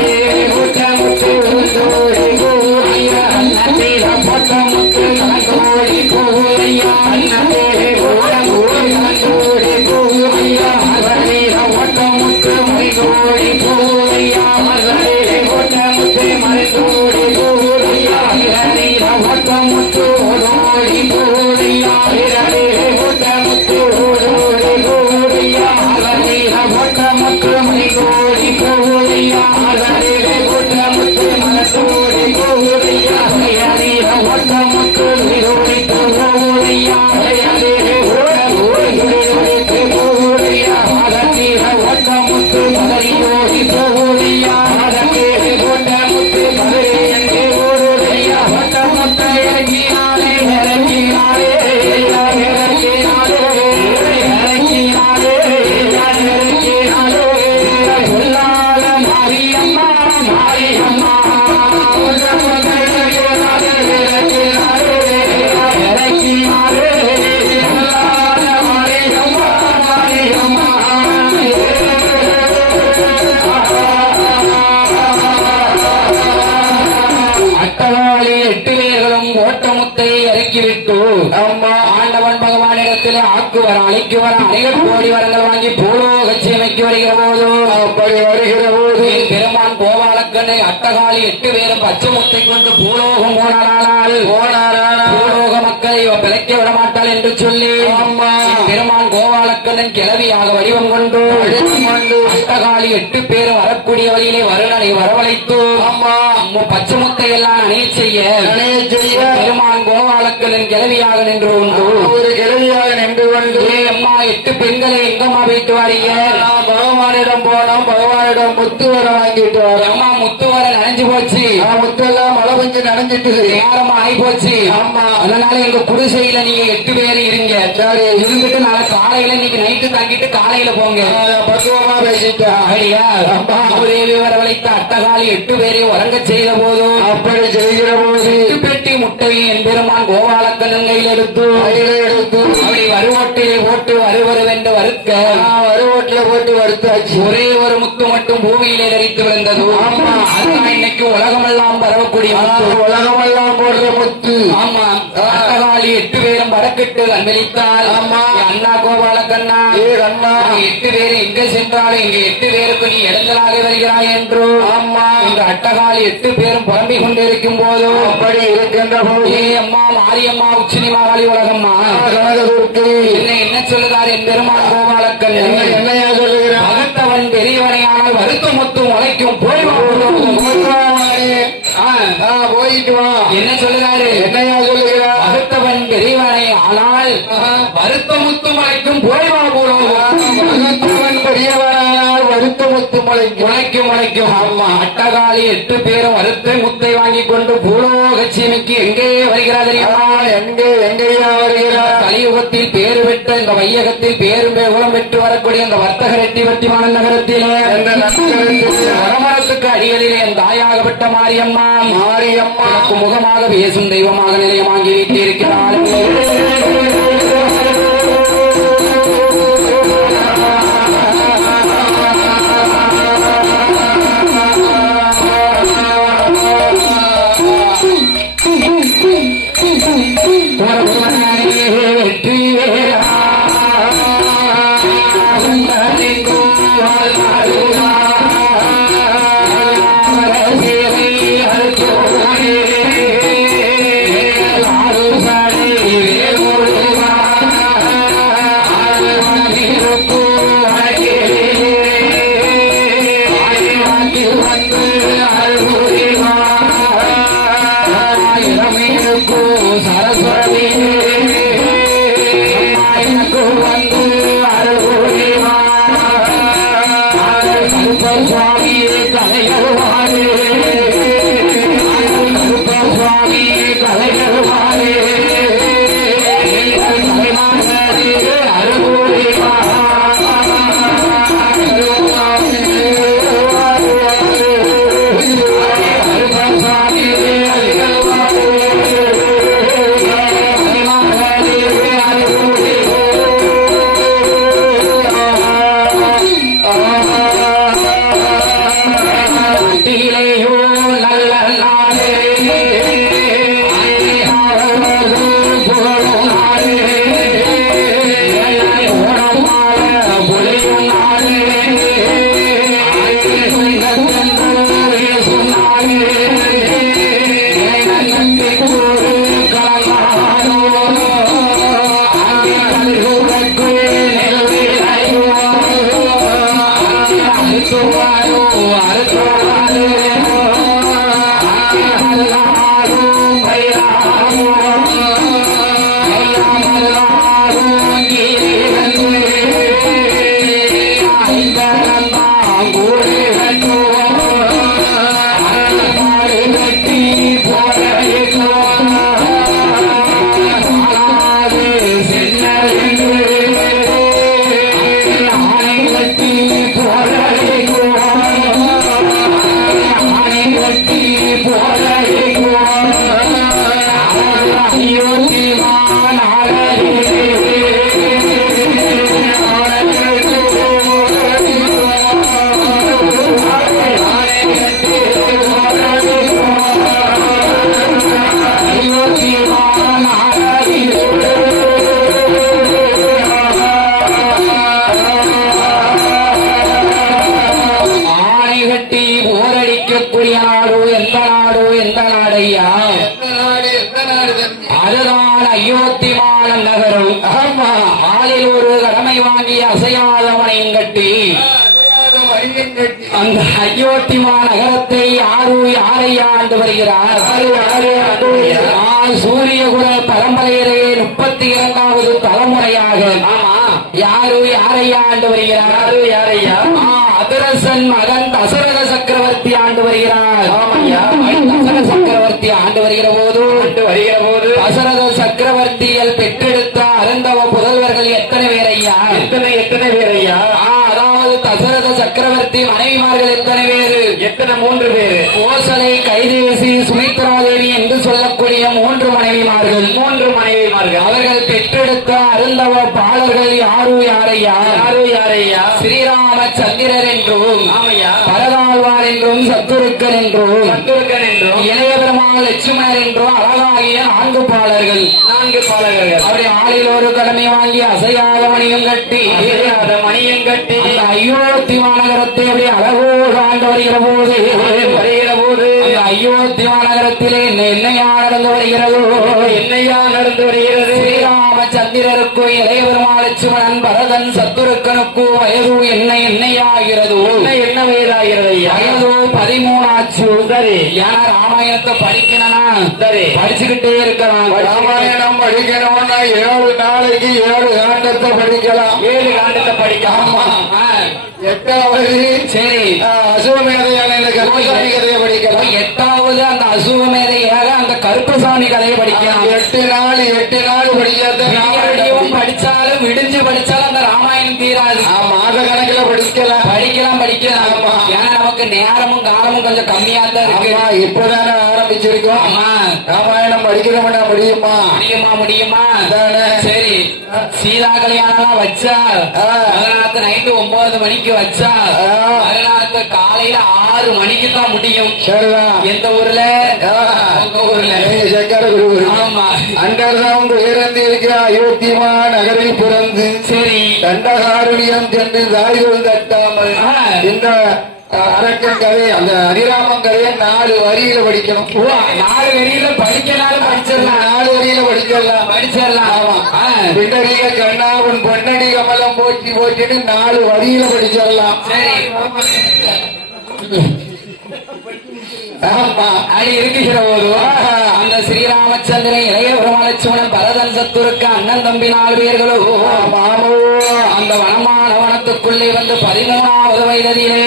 ஒட்டமுத்து உருண்டோடி போகுதையா நதியில பொட்டமுத்து கண்டோடி போகுதையா நதியிலே ஓடங்கோடி கண்டோடி போகுதையா மகளிர ஒட்டமுத்து மறைந்தோடி போகுதையா மகளிரே ஒட்டமுத்து மறைந்தோடி போகுதையா மகளிர ஒட்டமுத்து ஓடோடி போகுதையா மகளிரே ஒட்டமுத்து ஓடோடி போகுதையா மகளிர ஒட்டமுத்து மறைந்தோடி போகுதையா மகளிரே ஒட்டமுத்து மறைந்தோடி போகுதையா மகளிர ஒட்டமுத்து மறைந்தோடி போகுதையா மகளிரே ஒட்டமுத்து போகுதையா மகளிர ஒட்டமுத்து மறைந்தோடி போகுதையா மகளிரே ஒட்டமுத்து மறை எங்கே ஓடுதையா ஒட்டமுத்து இறங்கினாலே இறங்கினாலே இறங்கினாலே இறங்கினாலே இறங்கினாலே சொல்லாத மாரியம்மா மாரியம்மா இறங்கினாலே இறங்கினாலே சொல்லாத மாரியம்மா மாரியம்மா அட்டகாலி 8 பேர்களும் ஓட்டமுத்தை இறக்கிவிட்டு அம்மா ஆண்டவன் பகவானிடத்தில் ஆக்குவர் அழைக்குவர் அனைவர் கோடி வரங்கள் வாங்கி பூலோக சீமைக்கு வருகிற போது அப்படி வருகிற போது பெருமான் கோபாலக்கண்ணை அட்டகாலி 8 பேரும் பச்சை முத்தை கொண்டு பூலோகம் போனாரானால் பூலோக மக்களை இவ பிழைக்க விட மாட்டாள் என்று சொல்லி அம்மா பெருமான் கோபாலக்கண்ணன் கிளவியாக வடிவம் கொண்டு அட்டகாலி 8 பேரும் வரக்கூடிய வழியிலே வருணனை வரவழைத்து அம்மா பச்சை முத்தை எல்லாம் அணைய செய்ய பெருமான் கோபாலக்கண்ணன் கிளவியாக நின்று கொண்டு ஒரு கிழவியாக நின்று கொண்டு அம்மா 8 பெண்களை எங்கம்மா போயிட்டு வாரீங்க? நான் பகவானிடம் போனோம். பகவானிடம் முத்து வர வாங்கிட்டு வரோம். அம்மா முத்து வர நனைஞ்சு போச்சு. முத்தெல்லாம் மழை பெஞ்சு நனைஞ்சிட்டு நேரமா ஆகி போச்சு. ஆமா, அதனால எங்க குடிசையில நீங்க 8 பேர் இருங்க. சரி, இருந்துட்டு நாளை காலையில இன்னைக்கு நைட்டு தங்கிட்டு காலையில போங்க. பக்குவமா பேசிட்டேன். ஐயா தேவி வரவழைத்த அட்டகாலி 8 பேரை உறங்க செய்த போதும் அப்படி செய்கிற போது 8 பெட்டி முட்டையை என் பெருமான் கோபாலக்கண்ணன் கையில் எடுத்து அப்படி வருவோட்டிலே போட்டு வருவருவென்று வறுக்க வருவோட்டில போட்டு வறுத்தாச்சு. ஒரே ஒரு முத்து மட்டும் பூமியிலே தரித்து விழுந்தது. ஆமா, அதுதான் இன்னைக்கு உலகமெல்லாம் பரவக்கூடிய முத்து. உலகமெல்லாம் போடுற முத்து. ஆமா, அட்டகாலி 8 பேரும் வடக்கிட்டு கண்வெளித்தால் ஆமா, அண்ணா கோபாலக்கண்ணா அண்ணா 8 பேர் எங்க சென்றாலும் இங்க 8 பேருக்கு நீ இடங்களாக வருகிறாய் என்று ஆமா இந்த அட்டகாலி 8 பேரும் புலம்பிக் கொண்டிருக்கும் போது அப்படி இருக்கின்ற போது அம்மா மாரியம்மா உச்சினி மாகாளி உலகம்மா கனகதுர்த்தி என்ன சொல்லுகிறார் என் பெருமான் கோபாலக்கண்ணன்? என்னையா சொல்லுகிறான்? பகத்தவன் பெரியவனையானால் வருத்த முத்து முளைக்கும் போயிட்டு வா. என்ன சொல்லுகிறாரு? என்னையா சொல்லுகிறான்? பகத்தவன் பெரியவனை ஆனால் பெரியவனானால் வருத்த முத்து மலைக்கும் போய்வா மகத்துவன் பெரியவனானால் வருத்த முத்து முளைக்கும் முளைக்கும். ஆமா, அட்டகாலி 8 பேரும் வருத்த முத்தை வாங்கி கொண்டு பூலோக சீமைக்கு எங்கே வருகிறார் தெரியுமா? எங்கேயா வருகிறார்? கலியுகத்தில் பேரு பெற்ற இந்த வையகத்தில் பேரும் பேகுலம் பெற்று வரக்கூடிய இந்த வர்த்தக ரெட்டி வட்டிமான நகரத்திலே வரமரத்துக்கு அடிகளிலே என் தாயாகப்பட்ட மாரியம்மா முகமாக பேசும் தெய்வமாக நிலையமாகி வீட்டிருக்கிறாள். அதுதான் அயோத்தி மாநகரம் நகரம். ஆளில் ஒரு கடமை வாங்கி அசையாத மனையும் கட்டி அந்த அயோத்தி மாநகரத்தை யாரை ஆண்டு வருகிறார்? சூரியகுல பரம்பரையிலே 32வது தலைமுறையாக யாரை ஆண்டு வருகிறார்? அதிரசன் மகன் தசரத சக்கரவர்த்தி ஆண்டு வருகிறார். தசரத சக்கரவர்த்தி ஆண்டு வருகிற போது தசரத சக்கரவர்த்திகள் பெற்றெடுத்த அருந்தவ புதல்வர்கள் எத்தனை பேரையா? எத்தனை பேரையா? அதாவது தசரத சக்கரவர்த்தி மனைவிமார்கள் எத்தனை பேரு? 3 பேரு. கோசலை, கைதேசி, சுமித்ரா தேவி என்று சொல்லக்கூடிய 3 மனைவிமார்கள். அவர்கள் பெற்றெடுத்த அருந்தவ பாலர்கள் யாரையா? ஸ்ரீராமச்சந்திரர் என்றும் பரதாழ்வார் என்றும் சத்துருக்கன் என்றும் இளைய பெருமாள் லட்சுமணர் என்றும் அழகாகிய 4 பாலர்கள். அப்படி ஆளில் ஒரு கடமை வாங்கி அசையாத மணியும் கட்டி அந்த அயோத்தி மாநகரத்தை அப்படி அழகோடு ஆண்டு வருகிற போது அந்த அயோத்தி மாநகரத்திலே என்னையா நடந்து வருகிறது? ஸ்ரீராமச்சந்திர சந்திரருக்கும் இளைய பெருமாள் லட்சுமணன் பரதன் சத்துருக்கனுக்கும் வயது என்னையாகிறது என்ன வயதாகிறது வயது 13 ஆச்சு. சரி. ஏன்னா ராமாயணத்தை படிக்கணும்னா சரி. படிச்சுக்கிட்டே இருக்கலாம். ராமாயணம் படிக்கணும்னா 7 நாளைக்கு 7 காண்டத்தை படிக்கலாம். 7 காண்டத்தை படிக்கலாம். ஆமா. ஆ. 8வது சரி. அசுவமேதையான இந்த கருப்பசாமி கதையை படிக்கலாம். 8வது அந்த அசுவமேதையாக அந்த கருப்பசாமி கதையை படிக்கலாம். 8 நாள் 8 நாள் விடியும் படிச்சாலும் விடிஞ்சு படிச்சாலும் அந்த ராமாயணம் தீராது. மாத கணக்குல படிக்கலாம். படிக்கலாம். ஆமா. ஏன்னா நமக்கு நேரமும் காலமும் கொஞ்சம் கம்மியா தான் இருக்கு. இப்பதானே ஆரம்பிச்சிருக்கோம். ஆமா. ராமாயணம் படிக்கிறோம்னா முடியுமா? முடியுமா? அதானே. சரி. சீதா கல்யாணம் வச்சா மறுநாத்து நைட்டு 9 மணிக்கு வச்சா மறுநாத்து காலையில 6 மணிக்கு தான் முடியும். சரிதான். எந்த ஊர்ல? உங்க ஊர்ல. சக்கரகுரு. ஆமா. அங்கர்தான் உயர்ந்து இருக்கிற அயோத்தியமா நகரில் பிறந்து சரி தண்டகாரணியம் சென்று தாய்கள் தட்டாமல் இந்த அரக்கன் கதை அந்த அதிராமன் கதையை 4 வரியில படிக்கணும். 4 வரியில படிக்கனாலும் படிச்சிடலாம். 4 வரியில படிச்சிடலாம். ஆமா. பின்னடிக கண்ணா உன் பொன்னடி கமலம் போற்றி போற்றின்னு 4 வரியில படிச்சிடலாம். சரி. ஆமா. அப்படி இருக்குகிற போது அந்த ஸ்ரீராமச்சந்திரன் இளைய பெருமாளட்சுமணன் பரதன் சத்துருக்கு அண்ணன் தம்பி 4 பேர்களும் அந்த வனமான வனத்துக்குள்ளே வந்து 13வது வயதிலே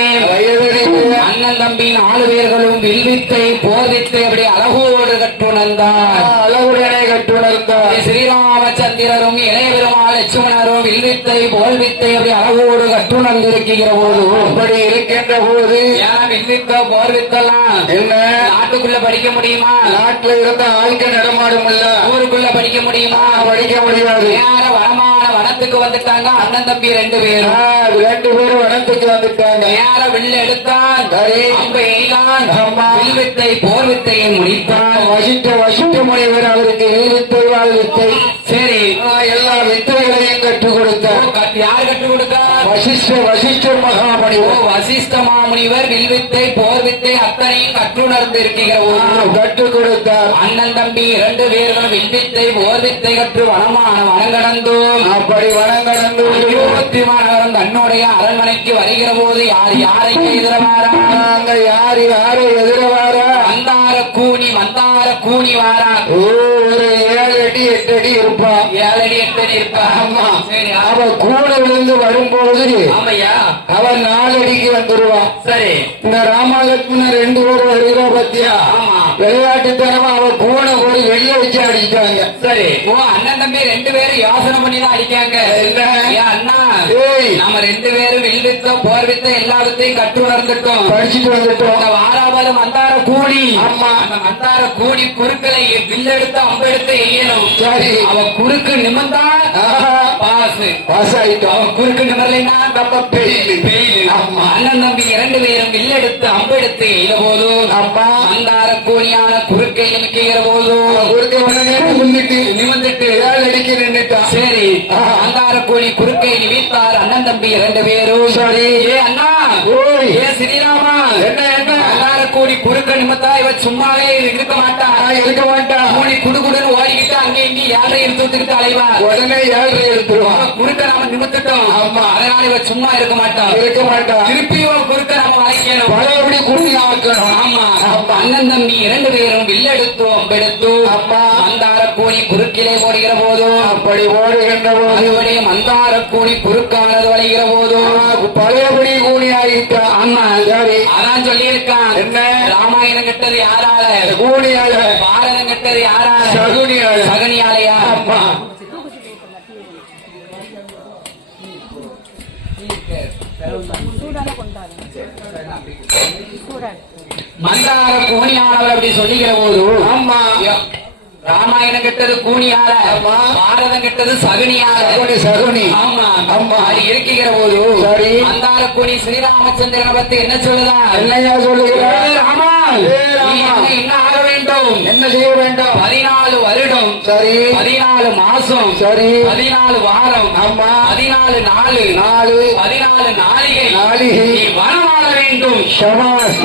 அண்ணன் தம்பி 4 பேர்களும் வில்வித்தை போர்வித்தை அப்படி அழகோடு கட்டுணர்ந்தார். அழகுடனே கட்டுணர்ந்தார். ஸ்ரீராமச்சந்திரரும் இளைய பெருமாள் லட்சுமணரும் வில்வித்தை போர்வித்தை அப்படி அழகோடு கட்டுணர்ந்திருக்கிற போது அப்படி இருக்கின்ற போது ஏன் வில்வித்தை போர்வித்தெல்லாம் என்ன நாட்டுக்குள்ள படிக்க முடியுமா? நாட்டுல இருந்த ஆட்கள் நடமாடும் இல்ல. ஊருக்குள்ள படிக்க முடியுமா? படிக்க முடியாது. நேர வனமான வனத்துக்கு வந்துட்டாங்க அண்ணன் தம்பி 2 பேரும். 2 பேரும் வனத்துக்கு வந்துட்டாங்க. நேர வில்லு எடுத்தான். சரி. அம்பை எய்தான். ஆமா. வில்வித்தை போர்வித்தையை முடித்தான். வசிஷ்ட முனிவர் அவருக்கு வில்வித்தை வாழ்வித்தை சரி எல்லா வித்தைகளையும் கற்றுக் கொடுத்தார். யார் கற்றுக் கொடுத்தார்? வசிஷ்ட மகாமுனிவர். வசிஷ்ட மாமுனிவர் வில்வித்தை போர்வித்தை அத்தனையும் கற்றுணர்ந்து இருக்கிற கற்றுக் கொடுத்தார். அண்ணன் தம்பி 2 பேரும் வில்வித்தை போர்வித்தை கற்று வனமான வனங்கடந்தோம். அப்படி வனங்கடந்து அயோத்தி மாநகரம் தன்னுடைய அரண்மனைக்கு வருகிற போது யாரை எதிரவாரா? யாரை எதிரவாரா? மந்தார கூனி வாரா. ஒரு 7 அடி 8 அடி இருப்பா. 7 அடி 8 அடி இருப்பா. ஆமா. சரி. அவ கூட விழுந்து வரும்போது ஆமையா அவன் 4 அடிக்கு வந்துருவான். சரி. இந்த ராமலட்சுமணன் 2 பேரும் வருகிறா பத்தியா? ஆமா. விளையாட்டுத்தனமா அவ கூட போய் வெளிய வச்சு அடிச்சாங்க. சரி. அண்ணன் தம்பி 2 பேரும் யோசனை பண்ணி தான் அடிக்காங்க. அண்ணா நம்ம 2 பேரும் வில்வித்த போர்வித்த எல்லா வித்தையும் கற்றுணர்ந்துட்டோம், படிச்சுட்டு வந்துட்டோம். வாராவது மந்தார கூடி. ஆமா. அந்த மந்தார கூடி குறுக்களை வில்லெடுத்து அம்பெடுத்து எய்யணும். சரி. அவ குறுக்கு நிமிர்ந்தா பாஸ் ஆயிட்டோம். அவ குறுக்கு நிமிரலைன்னா நம்ம பெயில். ஆமா. அண்ணன் தம்பி 2 பேரும் வில்லெடுத்து அம்பெடுத்து எய்த போது அம்மா மந்தார கூடியான குறுக்கை நிமிக்கிற போது குறுக்க உடனே நிமிர்ந்துட்டு 7 அடிக்கு நின்றுட்டான். சரி. மந்தார கூடி குறுக்கை நிமித்தார் அண்ணன் தம்பி 2 பேரும். சரி. அண்ணா ஸ்ரீராமா என்ன மந்தார கூடி குறுக்க நிமித்தா இவ சும்மாவே இருக்க மாட்டா. கூடி குடுகுடுன்னு ஓடிக்கிட்டு அங்கே இங்கே 7 எடுத்துக்கிட்டு அலைவா. உடனே 7 எடுத்துருவான். குறுக்க நாம நிமித்துட்டோம். ஆமா. அதனால இவ சும்மா இருக்க மாட்டா. திருப்பி இவ குறுக்க நம்ம வாய்க்கணும். பழையபடி குறுக்கி ஆக்கணும். ஆமா. அண்ணன் தம்பி 2 பேரும் வில்லெடுத்தோம் அம்பெடுத்தோம். அம்மா மந்தார கூடி குறுக்கிலே ஓடுகிற போதும் அப்படி ஓடுகின்ற போது மந்தார கூடி குறுக்கானது வளைகிற போதும் பழையபடி கூடி ஆகிட்டான். ஆமா. சரி. அதான் சொல்லி இருக்கான். என்ன? ராமாயணம் கெட்டது யாரால? கூடியால. பாரதம் கெட்டது யாரால? சகுனியாலையா? ஆமா. மந்தார கூனியானவர் அப்படி சொல்லுகிற போது ஆமா ராமாயணம் கெட்டது கூனியால, பாரதம் கெட்டது சகுனி. ஆமா. அது இருக்கிற போது சரி. மந்தார கூனி ஸ்ரீராமச்சந்திரனை பத்தி என்ன சொல்லுதா? என்னையா சொல்லுகிறார்? ராமா என்ன ஆக வேண்டும்? என்ன செய்ய வேண்டும்? 14 வருடம். சரி. 14 மாசம். சரி. 14 வாரம். ஆமா 14 நாள் 14 நாளிகை நாளிகை நீ வனமாட வேண்டும். சபாஸ்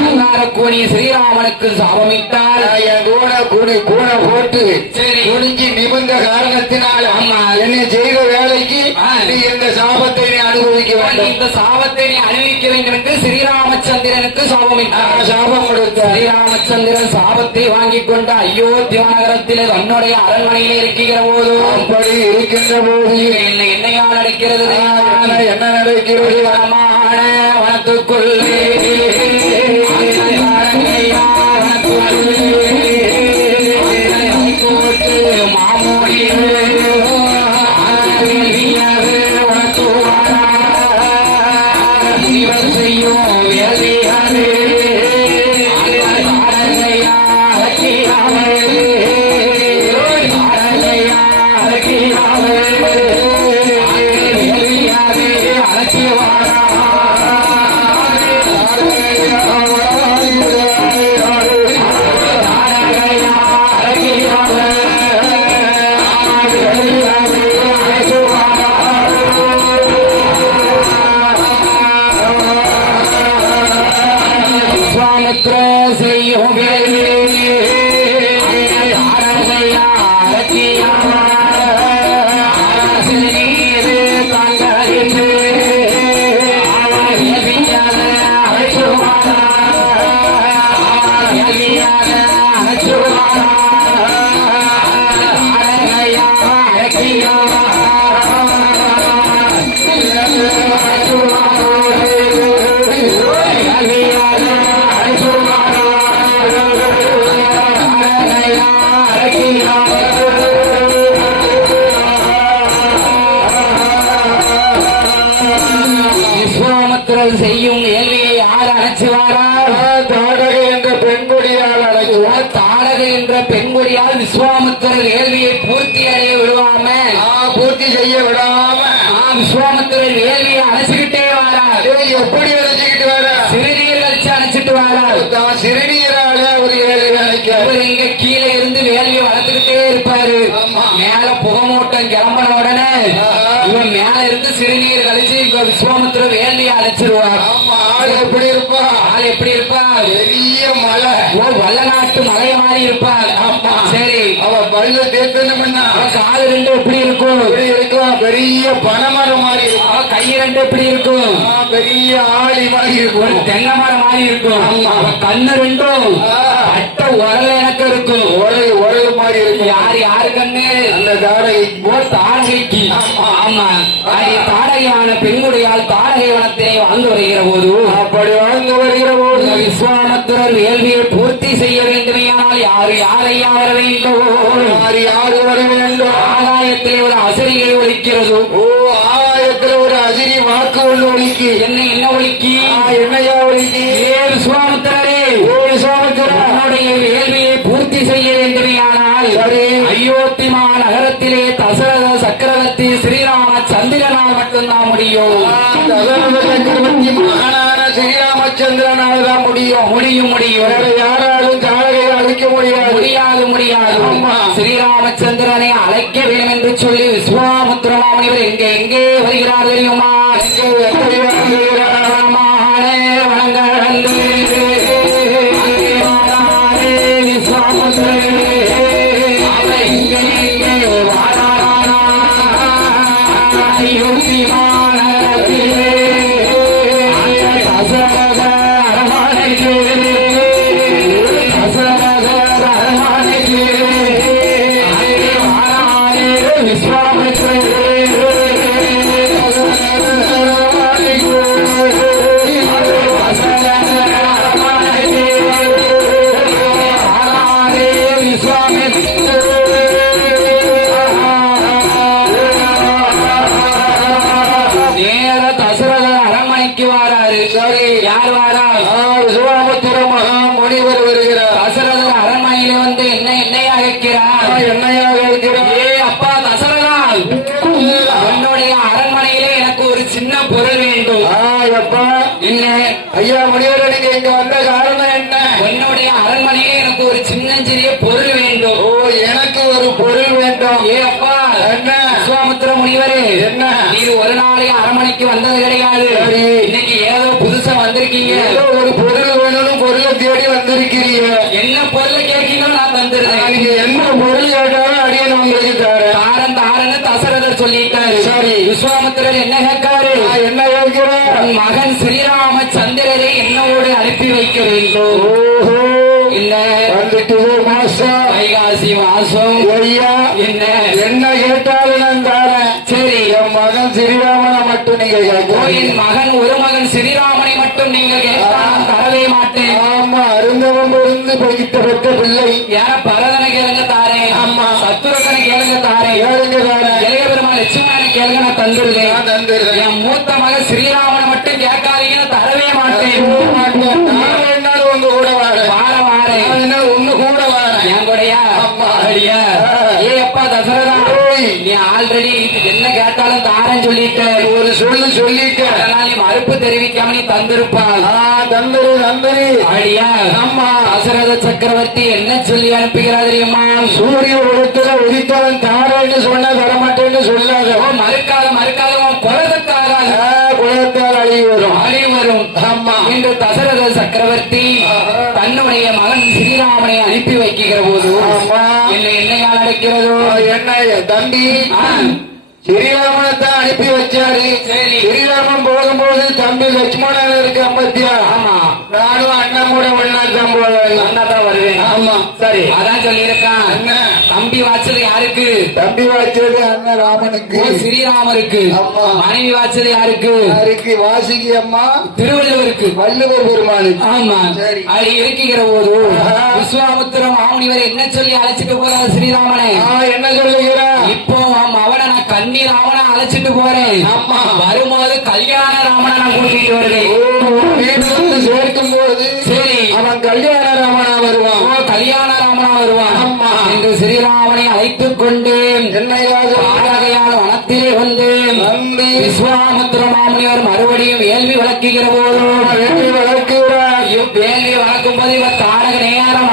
கூனி ஸ்ரீராமனுக்கு சாபமிட்டால் என் கூனை போட்டு சரி. குனிஞ்சு நிமிர்ந்த காரணத்தினால் ஆமா. என்னை செய்த வேலைக்கு நீ இந்த சாபத்தை நீ அனுபவிக்க வேண்டும். இந்த சாபத்தை நீ அணிவிக்க வேண்டும் என்று ஸ்ரீராமச்சந்திரனுக்கு சாபமிட்டார். சாபம் கொடுத்த ஸ்ரீராமச்சந்திரன் சாபத்தை வாங்கிக் கொண்டு அயோத்தி நகரத்திலே தன்னுடைய அரண்மனையிலே இருக்கிற போது அப்படி இருக்கின்ற போது என்னையா நடக்கிறது? என்ன நடக்கிறது? வனமான வனத்துக்குள்ளே செய்யும் வேலையை யார் அணைச்சுவாரால்? தாடகை என்ற பெண்கொடியால் அழைக்குவார். தாடகை என்ற பெண்கொடியால் விஸ்வாமித்திரர் வேள்வியை பூர்த்தி அடைய விடுவாம பூர்த்தி செய்ய விடாம விஸ்வாமித்திரர் வேள்வியை அணைச்சுக்கிட்டே வாரார். எப்படி அழைச்சுக்கிட்டு வர? சிறுநீர் கழிச்சு அணைச்சிட்டு வாரார். தான் சிறுநீரால ஒரு வேலை அழைக்க அவர் இங்க கீழே இருந்து வேள்வியை வளர்த்துக்கிட்டே இருப்பாரு. மேல புகமூட்டம் கிளம்பின உடனே இவன் மேல இருந்து சிறுநீர் கழிச்சு இவ விஸ்வாமித்திரர் வேள்வியை அழைச்சிருவார். ஆள் எப்படி இருப்பா? ஆள் எப்படி இருப்பா? பெரிய மலை, வல்லநாட்டு மலைய மாதிரி இருப்பார். ஆமா சரி. அவ பல்ல தேர்த்தணும்னா காலு ரெண்டு எப்படி இருக்கும்? இருக்கும் பெரிய பனைமரம் மாதிரி இருக்கும். அவ கை ரெண்டு எப்படி இருக்கும்? பெரிய ஆளி மாதிரி இருக்கும். தென்னை மரம் மாதிரி இருக்கும். அவ கண்ணு ரெண்டும் அட்ட உரல் எனக்கு இருக்கும். உரல் மாதிரி இருக்கும். யாரு கண்ணு? அந்த தாடகை தாடகைக்கு. ஆமா தாடகையான பெண்குடியால் தாடகை வனத்தினை வாழ்ந்து வருகிற போது அப்படி வாழ்ந்து வருகிற போது விஸ்வாமித்திரர் வேள்வியை பூர்த்தி செய்ய வேண்டுமையானால் யாரையா வர வேண்டும்? யாரு வர வேண்டும்? ஆகாயத்திலே ஒரு அசரிகை ஒலிக்கிறது. ஆகாயத்தில் ஒரு அசிரி வாக்கு ஒன்று ஒலிக்கு. என்ன ஒலிக்கி? என்னையா ஒலிக்கு? விஸ்வாமித்திரரே, விஸ்வாமித்திரனுடைய வேள்வியை பூர்த்தி செய்ய வேண்டுமையானால் அயோத்தி நகரத்திலே தசரத சக்கரவர்த்தி ஸ்ரீராமச்சந்திரனால் மட்டும்தான் முடியும். தசரத சக்கரவர்த்தி மகனான ஸ்ரீராமச்சந்திரனால் தான் முடியும். வேற யாராலும் தாடகையை அழைக்க முடியாது. ஸ்ரீராமச்சந்திரனை அழைக்க வேண்டும் என்று சொல்லி விஸ்வாமித்திர மாமுனிவர் எங்கே வருகிறார் தெரியுமா? யார் வாரா? விஸ்வாமித்திர மகா முனிவர் வருகிறார். தசரதர் அரண்மனையில வந்து என்னையா கேட்கிறார்? என்னையா கேட்கிறார்? அப்பா தசரதா, என்னுடைய அரண்மனையிலே எனக்கு ஒரு சின்ன பொருள் வேண்டும். எப்பா என்ன? ஐயா முனிவர், நீங்க இங்க வந்த காரணம் என்ன? என்னுடைய அரண்மனையிலே எனக்கு ஒரு சின்னஞ்சிறிய பொருள் வேண்டும். எனக்கு ஒரு பொருள் வேண்டும். அப்பா என்ன? விஸ்வாமித்திர முனிவரே, என்ன? நீர் ஒரு நாளைக்கு அரண்மனைக்கு வந்தது கிடையாது. சரி. இன்னைக்கு ஏதோ புதுசா வந்திருக்கீங்க. ஏதோ ஒரு பொருள் வேணும்னு பொருளை தேடி வந்திருக்கிறீங்க. என்ன பொருளை கேட்கீங்களோ நான் தந்துருந்தேன். நீங்க என்ன பொருள் கேட்டாலும் அடியன் உங்களுக்கு தரேன். தாரன்னு தசரதர் சொல்லிட்டாரு. சரி. விஸ்வாமித்திரர் என்ன கேட்காரு? நான் என்ன கேட்கிறேன்? உன் மகன் ஸ்ரீராமச்சந்திரரை என்னோடு அனுப்பி வைக்க வேண்டும். ஓஹோ, என்ன வந்துட்டு மாசம் வைகாசி மாசம் ஐயா, என்ன என்ன கேட்டாலும் நான் தரேன். சரி. என் மகன் ஸ்ரீராமனை மட்டும் நீங்க ஓ, கேட்க. என் மகன் ஒரு மகன் ஸ்ரீராமனை மட்டும் நீங்கள் கேட்டால் நான் தரவே மாட்டேன். ஆமா, அருந்தவம் இருந்து பகித்த பெற்ற பிள்ளை. யார பரதனை கேளுங்க தாரேன். ஆமா. சத்துருக்கனை கேளுங்க தாரேன். ஏழுங்க தாரேன். இளைய பெருமாள் லட்சுமணனை கேளுங்க நான் தந்துருந்தேன். நான் தந்துடுறேன். என் மூத்த மகன் ஸ்ரீராமனை மட்டும் கேட்காதீங்கன்னு தரவே மாட்டேன். மாட்டேன். நான் வேணாலும் உங்க கூட வாழேன். வாரேன் நான் என்ன ஒண்ணு கூட வாழேன். என் கூடயா? ஆமா. அப்படியா? ஏ அப்பா தசரதா, ஓய். நீ ஆல்ரெடி என்ன கேட்டாலும் தாரேன்னு சொல்லிட்ட. ஒரு சொல்லு சொல்லிட்டேன். அதனால நீ மறுப்பு தெரிவிக்காம நீ தந்திருப்பாள். தந்தரு தந்தரு. அப்படியா? ஆமா. தசரத சக்கரவர்த்தி என்ன சொல்லி அனுப்புகிறார் தெரியுமா? சூரிய உலகத்துல உதித்தவன் தாரேன்னு சொன்ன வரமாட்டேன்னு சொல்லாத. மறுக்காத உன் குலத்துக்காகாது. குலத்தால் அழிவு வரும். அழிவு வரும். ஆமா. இன்று தசரத சக்கரவர்த்தி தன்னுடைய மகன் ஸ்ரீராமனை அனுப்பி வைக்கிற போது ஆமா. என்னையால் நடக்கிறதோ? என்ன தம்பி ஸ்ரீராமனைத்தான் அனுப்பி வச்சாரு. சரி. ஸ்ரீராமன் போகும்போது தம்பி லட்சுமணன் இருக்கு அம்பத்தியா. ஆமா. நானும் அண்ணன் கூட ஒன்னாத்தான் போவேன். அண்ணாதான் வருவேன். ஆமா. சரி. அதான் சொல்லியிருக்கான். என்ன? தம்பி வாச்சது யாருக்கு? தம்பி வச்சது அண்ணன் ராமனுக்கு. ஓ, ஸ்ரீராமருக்கு. ஆமா. மனைவி வாச்சது யாருக்கு? யாருக்கு? வாசுகி அம்மா திருவள்ளுவருக்கு. வள்ளுவர் பெருமாளுக்கு. ஆமா. சரி. அது இருக்கிற போது விஸ்வாமித்திர மாமுனிவர் என்ன சொல்லி அழைச்சிட்டு போறாரு ஸ்ரீராமனை? என்ன சொல்லுகிறா? இப்போ அவனை நான் கண்ணி ராமனை அழைச்சிட்டு போறேன். ஆமா. வரும்போது கல்யாண ராமனை நான் கூட்டிட்டு வருவேன். வீட்டுல வந்து சேர்க்கும் போது சரி. அவன் கல்யாண ராமனா வருவான். ஓ, கல்யாண ராமனா வருவான். ஆமா. என்று ஸ்ரீராமனை அழைத்துக் கொண்டு என்னையாக ஆலகையான வனத்திலே வந்து விஸ்வாமித்திர மாமுனிவர் மறுபடியும் வேள்வி வளர்க்குகிற போதும் வேள்வி வளர்க்கிறார். வேள்வி வளர்க்கும் போது இவர் தாரக நேரம்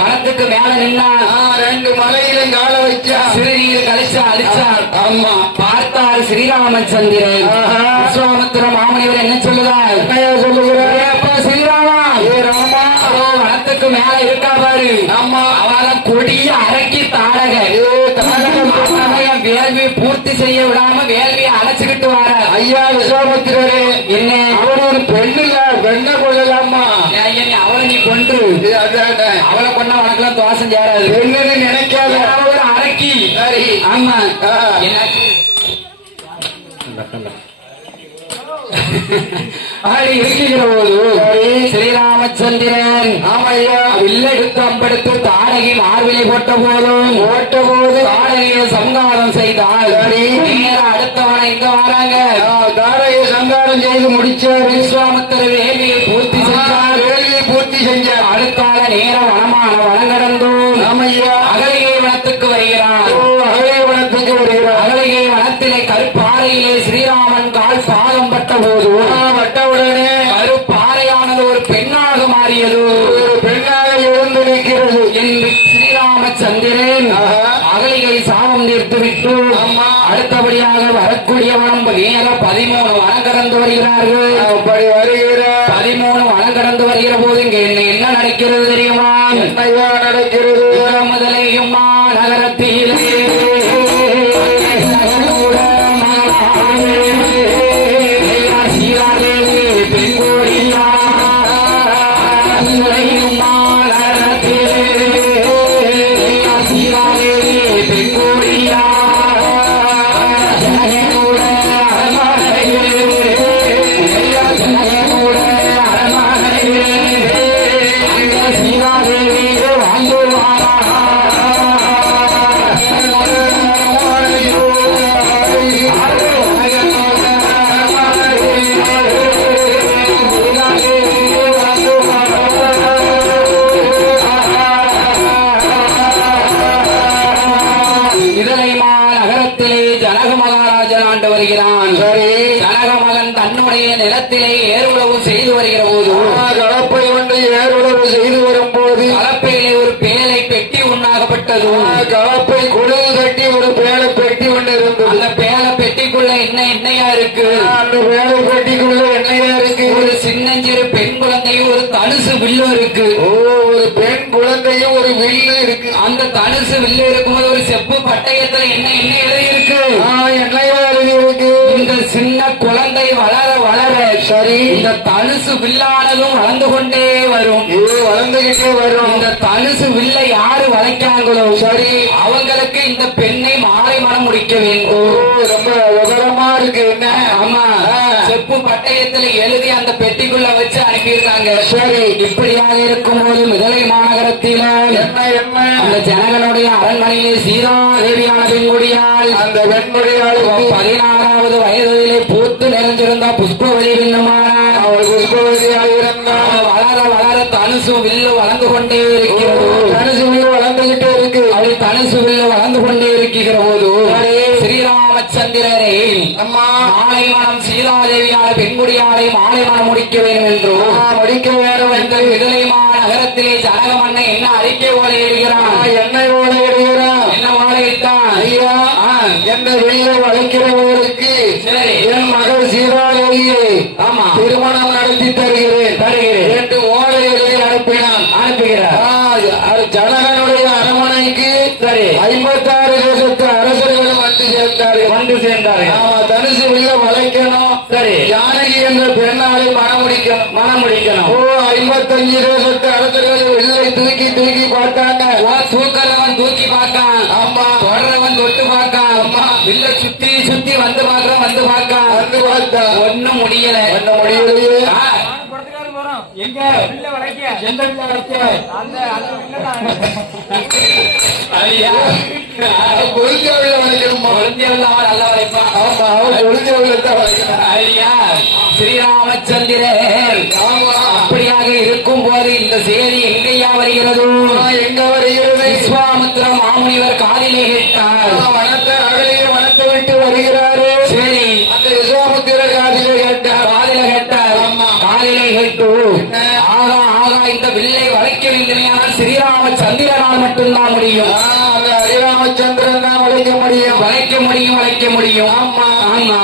மரத்துக்கு மேல நின்னார். 2 மலையிலும் கால வச்சா. சிறுநீர் கழிச்சு அடிச்சார். ஆமா. பார்த்தார் ஸ்ரீராமச்சந்திரன். விஸ்வாமித்திர மாமுனிவர் என்ன சொல்லுதார்? என்னையா சொல்லுகிறார்? அப்பா ஸ்ரீராமா, ஏ ராமா, வனத்துக்கு மேல இருக்கா பாரு. ஆமா. அவள கொடிய அரக்கி தாரக. தாரக வேள்வி பூர்த்தி செய்ய விடாம வேள்வியை அழைச்சுக்கிட்டு வர. ஐயா விஸ்வாமித்திரரே, என்ன அவர் ஒரு பெண் இல்ல, பெண்ணை கொள்ளலாமா? அவளை நீ கொன்று. அவளை கொண்டா உனக்கெல்லாம் தோசம் சேராது. பெண்ணுன்னு நினைக்காத. ஒரு அரக்கி. சரி. ஆமா. எனக்கு இருக்கிற போது ஸ்ரீராமச்சந்திரன் ஆமையா வில்லெடுத்து அம்பெடுத்து தாடகி மார்பிலை போட்ட போது தாடகையை சங்காரம் செய்தால் நேரம் அடுத்தவனை இங்க வராங்க. தாடகையை சங்காரம் செய்து முடிச்சார். விஸ்வாமித்திர வேள்வியை பூர்த்தி செய்தார். வேள்வியை பூர்த்தி செஞ்சார். அடுத்தால நேரம் வனம் கடந்தோம். ஆமையா அகலிகை வனத்துக்கு வருகிறார். அகலிகை வனத்துக்கு வருகிறார். அகலிகை வனத்திலே கருப்பாறையிலே ஸ்ரீராமன் கால் பாதம் பட்ட போது பட்டவுடனே கருப்பாறையானது ஒரு பெண்ணாக மாறியது. ஒரு பெண்ணாக எழுந்து நிற்கிறது என்று ஸ்ரீராமச்சந்திரன் அகலிகை சாபம் நிறுத்திவிட்டு அடுத்தபடியாக வரக்கூடிய வனம் நேர 13 வனம் கடந்து வருகிறார்கள். அப்படி வருகிறார். 13 வனம் கடந்து வருகிற போது இங்க என்ன நடக்கிறது தெரியுமா? என்னையா நடக்கிறது? முதலையும் நகரத்திலே நிலத்திலே ஏறுளவு செய்து வருகிற போது கலப்பை கொண்டு ஏறுளவு செய்து வரும்போது கலப்பையிலே ஒரு பேழை பெட்டி உண்டாகப்பட்டது. கலப்பை கொடுவு கட்டி ஒரு பேழை பெட்டி கொண்டு இருந்தது. அந்த பேழை பெட்டிக்குள்ள என்ன எண்ணெயா இருக்கு? அந்த வேலை பெட்டிக்குள்ள என்னையா இருக்கு? ஒரு சின்னஞ்சிறு பெண் குழந்தையும் ஒரு தனுசு வில்லும் இருக்கு. ஓ, ஒரு பெண் குழந்தையும் ஒரு வில்லு இருக்கு. அந்த தனுசு வில்லு இருக்கும்போது ஒரு செப்பு பட்டயத்துல என்ன எழுதி இருக்கு? என்னையா எழுதி இருக்கு? இந்த சின்ன குழந்தை வளர வளர சரி, இந்த தனுசு வில்லானதும் வளர்ந்து கொண்டே வரும். இது வளர்ந்துகிட்டே வரும். இந்த தனுசு வில்லை யாரு வளைக்காங்களோ சரி, அவங்களுக்கு இந்த பெண்ணை மாலை மனம் முடிக்க ஓ, வேண்டும். ரொம்ப விவரமா இருக்கு. என்ன? ஆமா, செப்பு பட்டயத்துல எழுதி அந்த பெட்டிக்குள்ள வச்சு அனுப்பியிருக்காங்க. சரி, இப்படியாக இருக்கும்போது மிதலை மாநகரத்தில என்ன அந்த ஜனகனுடைய அரண்மனையிலே சீதாதேவியான பெண்குடியால் அந்த வெண்முடியாளுக்கு 16வது வயதிலே பூத்து நிறைஞ்சிருந்த புஷ்பவதி பின்னமான அவள் புஷ்பவதியாக இருந்தால் வளர வளர தனுசு வில்லு வளர்ந்து கொண்டே இருக்கிறது. தனுசு வளர்ந்துகிட்டே இருக்கு. அவள் தனுசு வில்லு வளர்ந்து கொண்டே இருக்கிற போது ஸ்ரீராமச்சந்திரரை அம்மா மாலை மனம் சீதாதேவியான பெண்குடியாரை மாலை மனம் முடிக்க வேண்டும் என்றோ முடிக்க வேண்டும் இந்த விடுதலை மாநகரத்திலே ஜனக மன்னன் என்ன அறிக்கை ஓலையிடுகிறான்? என்னை ஓலையிடுகிறான். என்ன ஓலையிட்டான்? ஐயா, என்ற வெளியை வளைக்கிறவர்களுக்கு சரி, என் மகள் சீதாதேவியை ஆமா திருமணம் நடத்தி தருகிறேன் என்று ஓலை எழுதி அனுப்புகிறார். ஜனகனுடைய அரண்மனைக்கு சரி 56 தேசத்து அரசர்களும் வந்து சேர்ந்தார்கள். தனுசு வில்ல வளைக்கணும். சரி, ஜானகி என்ற பெண்ணாலை மனம் முடிக்கணும். ஓ, 55 தேசத்து அரசர்கள் வில்லை தூக்கி தூக்கி பார்த்தாங்க. தூக்கிறவன் தூக்கி பார்க்கான். ஆமா, தொடரவன் தொட்டு பார்க்கான். ஆமா, வில்ல சுத்தி சுத்தி வந்து பார்க்கான். வந்து பார்த்தா ஒண்ணும் முடியல. முடியலையே. எங்க வில்ல வளைக்க? எந்த வில்ல வளைக்க? அந்த வில்ல தான். ஐயா, பொருந்தியாவில் வளைக்கணுமா? குழந்தைகள் அவன் நல்லா வளைப்பான். ஆமா, அவன் பொருந்தியாவில் தான் வளைக்கணும். ஐயா, ஸ்ரீராமச்சந்திரன் அப்படியாக இருக்கும் போது இந்த செய்தி எங்கேயா வருகிறது? எங்க வருகிறது? விஸ்வாமித்திர மாமுனிவர் காதிலே கேட்டார். வனத்தை விட்டு வருகிறாரு. சரி, அந்த விஸ்வாமித்திரர் காதிலே கேட்டார். காதிலே கேட்டு ஆகா ஆகா இந்த வில்லை வளைக்க வேண்டுமையானால் ஸ்ரீராமச்சந்திரனால் மட்டும்தான் முடியும். அந்த ஹரிராமச்சந்திரன் தான் வளைக்க முடியும். ஆமா ஆமா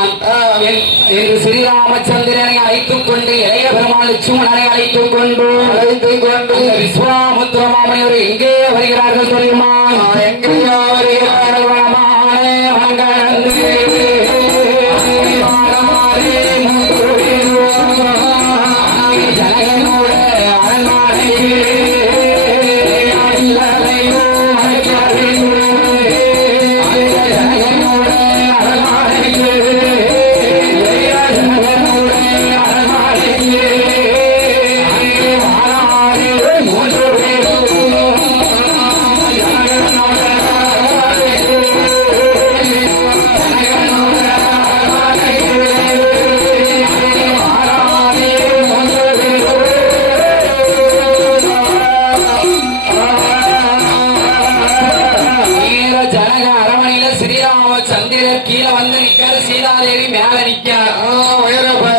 என்று ஸ்ரீராமச்சந்திரனை அழைத்துக் கொண்டு இளைய பெருமாள் லட்சுமணனை அழைத்துக் கொண்டு விஸ்வாமுத்திர மாமுனிவர் எங்கே வருகிறார்கள் தெரியுமா? எங்கேயா வருகிறார்கள்? வணங்கி ஜனகனோட அரண்மனைக்கு ஸ்ரீராமச்சந்திரர் கீழே வந்து நிக்காரு. சீதாதேவி மேல நிக்கார்.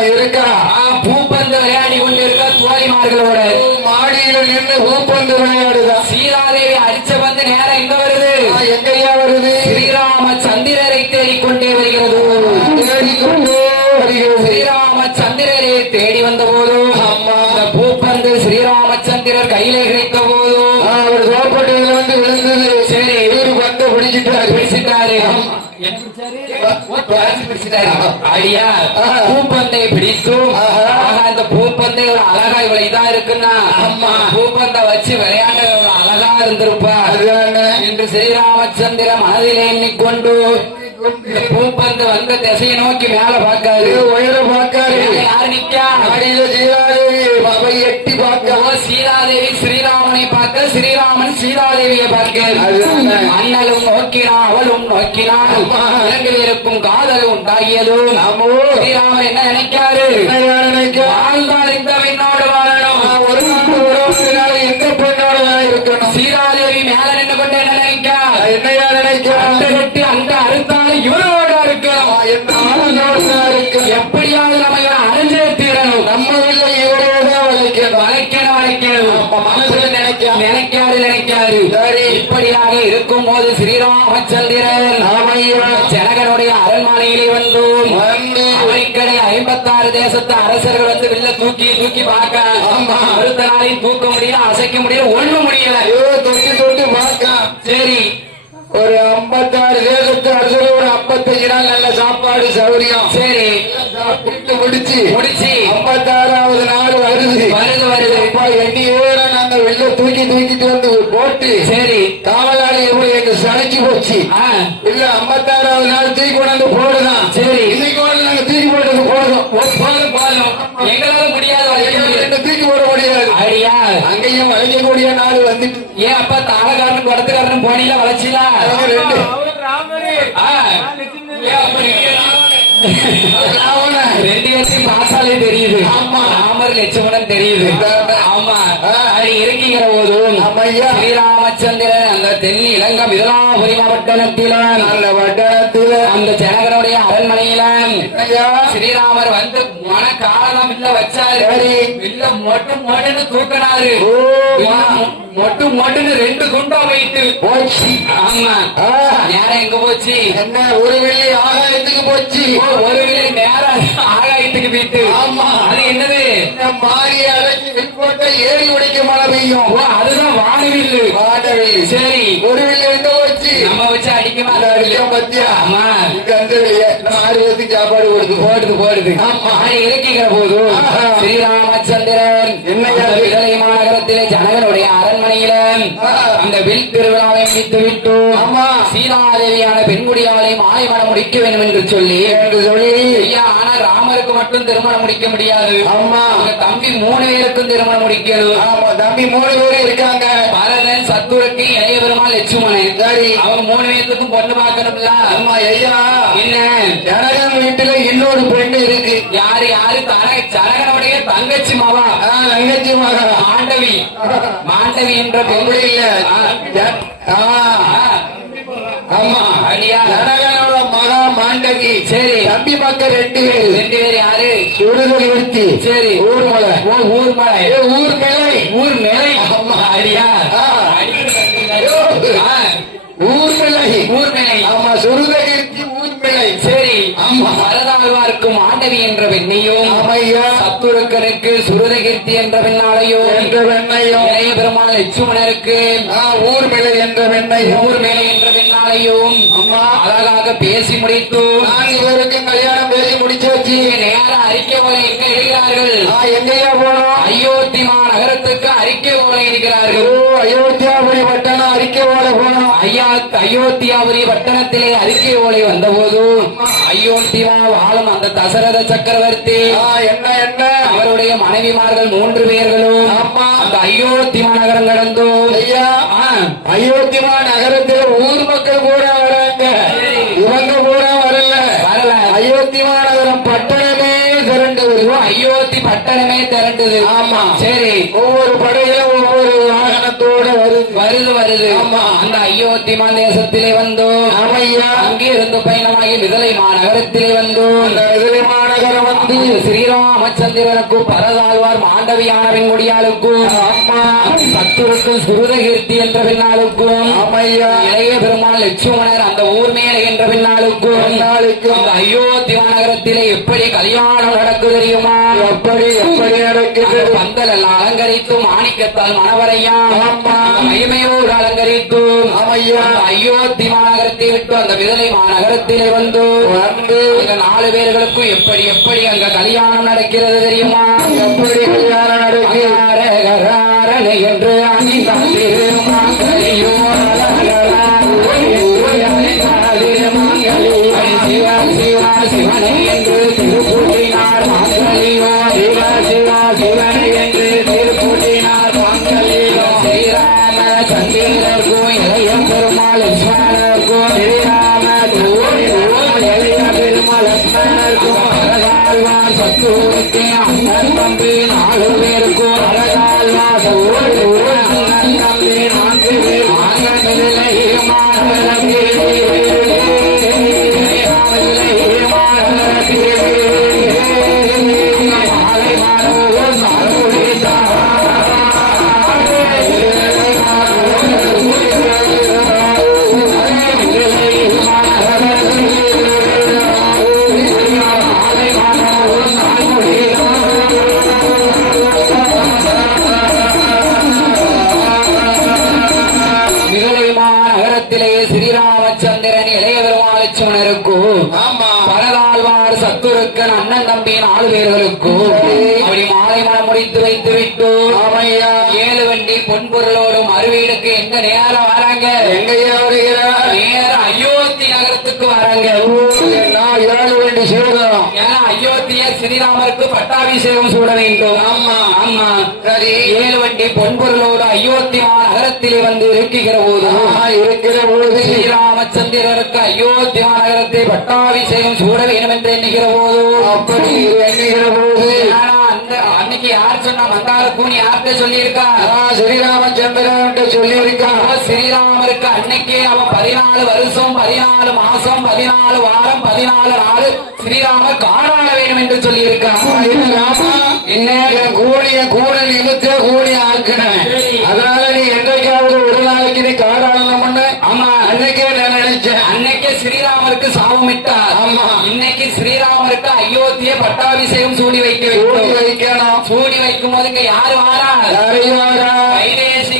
இருக்கா பூப்பந்து விளையாடி கொண்டிருக்க தோழிமார்களோட மாடியில நின்று பூப்பந்து விளையாடுதா. சீதாதேவி அடிச்ச பந்து நேரம் எங்க வருது? எங்கேயா வருது? ஸ்ரீராமச்சந்திரரை தேடிக்கொண்டே வருகிறது. ஸ்ரீராமச்சந்திரரை தேடி வந்த போது அந்த பூப்பந்து ஸ்ரீராமச்சந்திரர் கையிலே கிடைத்த போது அவர் தோப்பட்டையில வந்து விழுந்தது. சரி, இவரு பந்து பிடிச்சிட்டாரு. ஐயா, பூப்பந்தை பிடித்தும் அந்த பூப்பந்தை ஒரு அழகாய் விளைதான் இருக்குன்னா அம்மா பூப்பந்தை வச்சு விளையாண்ட அழகா இருந்திருப்பார் என்று ஸ்ரீராமச்சந்திர மனதிலே எண்ணிக்கொண்டு பூப்பந்து வந்த திசையை நோக்கி மேல பார்க்காரு, உயர பார்க்காரு. யாரு நிக்கா? சீதாதேவி எட்டி பார்க்க. சீதாதேவி ஸ்ரீராமனை பார்க்க, ஸ்ரீராமன் சீதாதேவியை பார்க்க. அண்ணலும் நோக்கினான், அவளும் நோக்கினான். இரண்டு பேருக்கும் காதல் உண்டாகியது. ஸ்ரீராமன் என்ன நினைக்காரு? வாழ்ந்தால் இந்த பெண்ணோடு வாழணும், ஒரு எந்த பெண்ணோட இருக்கணும். சீதாதேவி மேல நின்று கொண்டு என்ன நினைக்கா? என்னையா அந்த கட்டி அந்த அறுத்தாலும் இவரோட இருக்கணும். எப்படியாவது நம்ம அடைஞ்சே தீரணும். நம்ம வீட்டுல இவரோட வளைக்கணும். மனைக்காரு. சரி. இப்படியாக இருக்கும் போது ஸ்ரீராமச்சந்திரன் ஜனகனுடைய அரண்மனையிலே வந்து அவனுக்கடை 56 தேசத்து அரசர்கள் வந்து வில்ல தூக்கி தூக்கி பார்க்க அடுத்த நாளையும் தூக்க முடியல, அசைக்க முடியல, ஒண்ணு முடியல. தொட்டு தொட்டு பார்க்க சரி, ஒரு 56 தேசத்து அரசர் ஒரு 55 நாள் நல்ல சாப்பாடு சௌரியம். சரி, சாப்பிட்டு முடிச்சு 56வது நாள் வருது வருது. அப்பா எண்ணியோட நாங்க வெளில தூக்கிட்டு வந்து போட்டு சரி, காவலாளி எப்படி எங்க சளைச்சு போச்சு. இல்ல 56வது நாள் தூக்கி கொண்டாந்து போடுதான். சரி, இன்னைக்கு நாங்க தூக்கி போட்டது போதும் போதும், எங்களால முடியாது, தூக்கி போட முடியாது. ஐயா அங்கேயும் வளைக்கக்கூடிய நாள் வந்துட்டு ஏன் அப்ப தாளக்காரன் குடத்துக்காரன் போனீங்களா வளர்ச்சியா? ரெண்டு ரெண்டு பேர்த்தையும் பார்த்தாலே தெரியுது. ஆமா, ராமர் லட்சுமணன் தெரியுது. ஆமா, அது இருக்கிற போதும் ஸ்ரீராமச்சந்திரன் அந்த தென் இலங்கை மிதலாபுரி மாவட்டத்தில அந்த வட்டத்தில் அந்த ஜனகனுடைய அரண்மனையில ஸ்ரீராமர் வந்து மனக்காலம் இல்ல வச்சாரு. இல்ல மொட்டுன்னு தூக்கினாரு. மொட்டுன்னு 2 குண்டா வைத்து போச்சு. ஆமா, நேரம் எங்க போச்சு? என்ன ஒரு வெள்ளி ஆகாயத்துக்கு போச்சு. ஒரு வெள்ளி நேரம் ஆகாயத்துக்கு போயிட்டு. ஆமா, அது என்னது? மாறி அரைச்சி போட்ட ஏறி உடைக்க மழை பெய்யும். அதுதான் வானவில். சரி, ஒரு வெள்ளி எங்க போச்சு? நம்ம வச்சு அடிக்க மாட்டோம் பத்தியா? ஆமா, அந்த வெளியே 6 பேருக்கு சாப்பாடு போடுது. இருக்கிற போது ஸ்ரீராமச்சந்திரன் விதலை மாநகரத்திலே ஜனகனுடைய அரண்மனையில அந்த வில் திருவிழாவை முடித்துவிட்டு சீதாதேவியான பெண்குடியாலை மாலைமணம் முடிக்க வேண்டும் என்று சொல்லி ஐயா, ஆனா ராமருக்கு மட்டும் திருமணம் முடிக்க முடியாது. அம்மா, அவங்க தம்பி 3 பேருக்கும் திருமணம் முடிக்கணும். ஆமா, தம்பி 3 பேர் இருக்காங்க. பரதன், சத்துருக்கி, இளைய பெருமாள், லட்சுமணன். சரி, அவங்க 3 பேருக்கும் பொண்ணு பார்க்கணும்ல. ஆமா ஐயா, என்ன ஜனகன் வீட்டுல இன்னொரு பெண்ணு இருக்கு. யாரு? ஜனகனுடைய தங்கச்சி மகா. தங்கச்சி மகா மாண்டவி என்ற பெண் இல்ல. ஆமா, அடியா, ஜனகனோட மகா மாண்டவி. சரி, தம்பி மக்கள் 2 பேர். யாரு? சுடுதொழிவர்த்தி. சரி, ஊர்மலை. ஊர்மலை. அடியா, ஊர்மலை. ஆமா, சுருதகீர்த்தி ஊர்மலை. சரி, பரதாழ்வார்க்கும் ஆண்டவி என்ற பெண்ணையும் சத்துருக்கனுக்கு சுருதகீர்த்தி என்ற பெண்ணாலையும் இளைய பெருமாள் லட்சுமணருக்கு ஊர்மலை என்ற பெண்ணாலையும் அம்மா அழகாக பேசி முடித்து நான் இவருக்கும் கல்யாணம் பேசி முடிச்சு வச்சு நேரம் அறிக்கை போல எங்க இருக்கிறார்கள்? எங்கேயா போனோம்? அயோத்தி மாநகரத்துக்கு அறிக்கை போல இருக்கிறார்கள். அயோத்தியாபுரி பட்டணம் அறிக்கை போல போனோம். அயோத்தியாபுரி பட்டணத்திலே அறிக்கை ஓலை வந்தபோது அயோத்தியா வாழும் அந்த தசரத சக்கரவர்த்தி என்ன அவருடைய மனைவிமார்கள் 3 பேர்களும் அந்த அயோத்தி மாநகரம் கடந்து ஐயா, அயோத்தி மாநகரத்தில் ஊர் மக்கள் கூட வராங்க. இவங்க கூட வரல. அயோத்தி மாநகரம் பட்டணமே திரண்டு வருவோம். அயோத்தி பட்டணமே திரண்டுது. ஆமா, சரி, ஒவ்வொரு படையிலும் ஒவ்வொரு வாகனத்தோட வருது. ஆமா, அந்த அயோத்தி தேசத்திலே வந்தோம். ஆமையா, அங்கே இருந்து பயணமாகி மிதலை மாநகரத்திலே வந்தோம். அந்த மிதலை மாநகரம் வந்து ஸ்ரீராமச்சந்திரனுக்கும் பரதாழ்வார் மாண்டவியான பெண்குடியாளுக்கும் அம்மா சத்துருக்கும் சுருதகீர்த்தி என்ற பெண்ணாளுக்கும் ஆமையா, இளைய பெருமாள் லட்சுமணர் அந்த ஊர்மேலை என்ற பெண்ணாளுக்கும் அந்த அயோத்தி மாநகரத்திலே எப்படி கல்யாணம் நடக்குது தெரியுமா? எப்படி நடக்குது? பந்தல் எல்லாம் அலங்கரித்து மாணிக்கத்தால் மணவரையா மகிமையோடு அலங்கரித்து அயோத்தி மாநகரத்தை விட்டு அந்த விதலை மாநகரத்திலே வந்து அங்க 4 பேர்களுக்கும் எப்படி அங்க கல்யாணம் நடக்கிறது தெரியுமா? எப்படி கல்யாணம் நடக்கிறது என்று சிவனை என்று திருப்பூட்டினார் மாங்கலியோ. சிவனை என்று திருப்பூட்டினார் மாங்கலியோ. ஸ்ரீராம சந்திரர்க்கும் இளைய பெருமாள் லட்சுமணர்க்கும் ஸ்ரீராம இளைய பெருமாள் லட்சுமணர்க்கும் அழகாழ்வார் சத்துருக்கே அண்ணன் தம்பி 4 பேருக்கும் அழகாழ்வார் அண்ணன் தம்பி 4 பேர் மாங்கலிலே மாநகரத்திலே சூழ்ந்தார் சத்துருக்கன் அண்ணன் தம்பி 4 பேர்களுக்கும் அப்படி மாலை மனம் முடித்து வைத்து விட்டு ஆமையா 7 வண்டி பொன்பொருளோடும் அறுவீடுக்கு எந்த நேரம் வராங்க எங்கய்யா வருகிறார் நேரம் அயோத்தி நகரத்துக்கு வராங்க நான் 7 வண்டி சேதம் ஏன்னா அயோத்திய ஸ்ரீராமருக்கு பட்டாபிஷேகம் சூட வேண்டும் ஆமா ஆமா சரி 7 வண்டி பொன்பொருளோடு அயோத்தி நகரத்திலே வந்து இருக்கிற போது இருக்கிற போது ஸ்ரீராமச்சந்திரருக்கு அயோத்தி நகரத்தை பட்டாபிஷேகம் சூட வேண்டும் என்று எண்ணுகிற போது அப்படி எண்ணுகிற போது அன்னைக்கு யார் சொன்னா மந்தார கூனி யார்கிட்ட சொல்லியிருக்கா ஸ்ரீராமச்சந்திரன் சொல்லியிருக்கான் ஸ்ரீராமருக்கு அன்னைக்கே அவன் 14 வருஷம் 14 மாசம் 14 வாரம் 14 நாள் ஸ்ரீராமர் காணாட வேண்டும் என்று சொல்லியிருக்கான் என்ன கூட நிமித்த கூலி ஆக்குனேன் அதனால நீ என்றைக்காவது ஒரு நாளைக்கு நீ காடாளம் பண்ண ஆமா அன்னைக்கே நான் நினைச்சேன் அன்னைக்கே ஸ்ரீராமருக்கு சாபம் இட்டார் ஆமா இன்னைக்கு ஸ்ரீராமருக்கு அயோத்திய பட்டாபிஷேகம் சூடி வைக்க வைக்கணும் சூடி வைக்கும் போது இங்க யாரு வாரா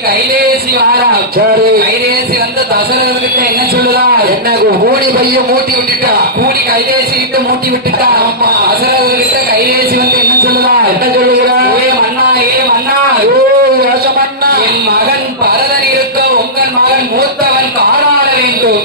கைலேசி வாரா சரி கைலேசி வந்து தசரதற்கு என்ன சொல்லுதா என்ன கூடி பைய மூட்டி விட்டுட்டா கூடி கைலேசி கிட்ட மூட்டி விட்டுட்டா ஆமா தசரதற்கு கைலேசி வந்து என்ன சொல்லுதா என்ன சொல்லுகிறா ஏ மன்னா ராசமன்னா என் மகன் பரதன் இருக்க உங்கள் மகன் மூத்தவன் காணாட வேண்டும்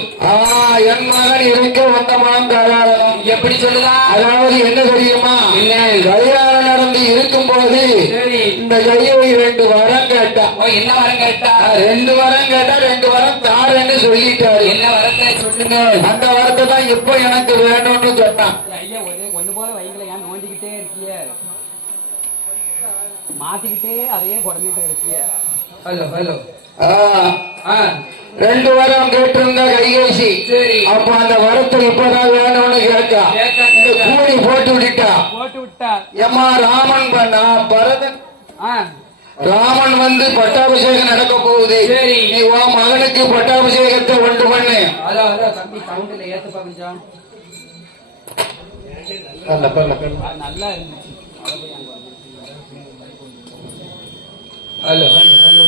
என் மகன் இருக்க வந்த மகன் காடாளம் எப்படி சொல்லுதா அதாவது என்ன தெரியுமா என்ன கல்யாணம் நடந்து இருக்கும் போது சரி இந்த கையை 2 வரம் கேட்டா என்ன வரம் கேட்டா 2 வரம் கேட்டா 2 வரம் தாரன்னு சொல்லிட்டாரு என்ன வரத்தை சொல்லுங்க அந்த வரத்தை தான் இப்ப எனக்கு வேணும்னு சொன்னான் ஐயா ஒண்ணு போல வைங்கள ஏன் நோண்டிக்கிட்டே இருக்கிய மாத்திக்கிட்டே அதையே குறைஞ்சிட்டு இருக்கிய ஹலோ 2 வரம் கேட்டிருந்த கைகேசி சரி அப்ப அந்த வரத்தை இப்பதான் வேணும்னு கேட்டா இந்த கூலி போட்டு விட்டா ஏமா ராமன் பண்ணா பரதன் ராமன் வந்து பட்டாபிஷேகம் நடக்க போகுது சரி நீ உன் மகனுக்கு பட்டாபிஷேகத்தை உண்டு பண்ணு தம்பி சவுண்ட்ல ஏத்துப்பா கொஞ்சம் நல்லா இருந்துச்சு hello hello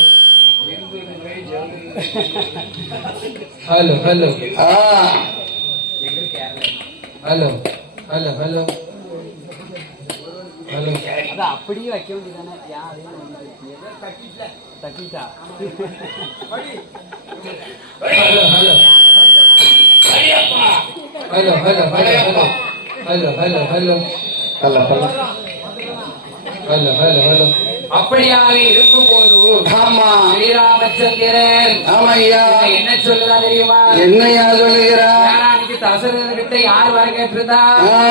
hello hello hello hello hello அது அப்படியே வைக்க வேண்டியதானே தட்டிட்டா hello hello hello hello hello hello hello hello hello hello hello hello அப்படியாக இருக்கும் போது ஆமா ஸ்ரீராமச்சந்திரன் ஆமையா என்ன சொல்லுதா தெரியுமா என்னையா சொல்லுகிறா அன்னைக்கு தசரதர்கிட்ட யார் வரம் கேட்டிருந்தா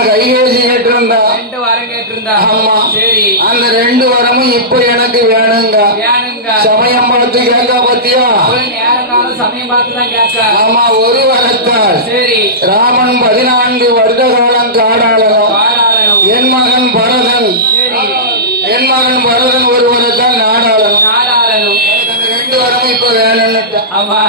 கைகேசி கேட்டிருந்தா 2 வரம் கேட்டிருந்தா ஆமா சரி அந்த 2 வரமும் இப்ப எனக்கு வேணுங்க வேணுங்க சமயம் பார்த்து கேட்கா பத்தியா நேரம் காலம் சமயம் பார்த்து தான் கேட்க ஆமா ஒரு வரத்தால் சரி ராமன் 14 வருட காலம் காடாளனும் பாராளணும் என் மகன் பரதன் சரி என் மகன் பரதன் ஒரு வரத்தான் நாடாளனும் நாடாளணும் அந்த 2 வரமும் இப்ப வேணும்னு ஆமா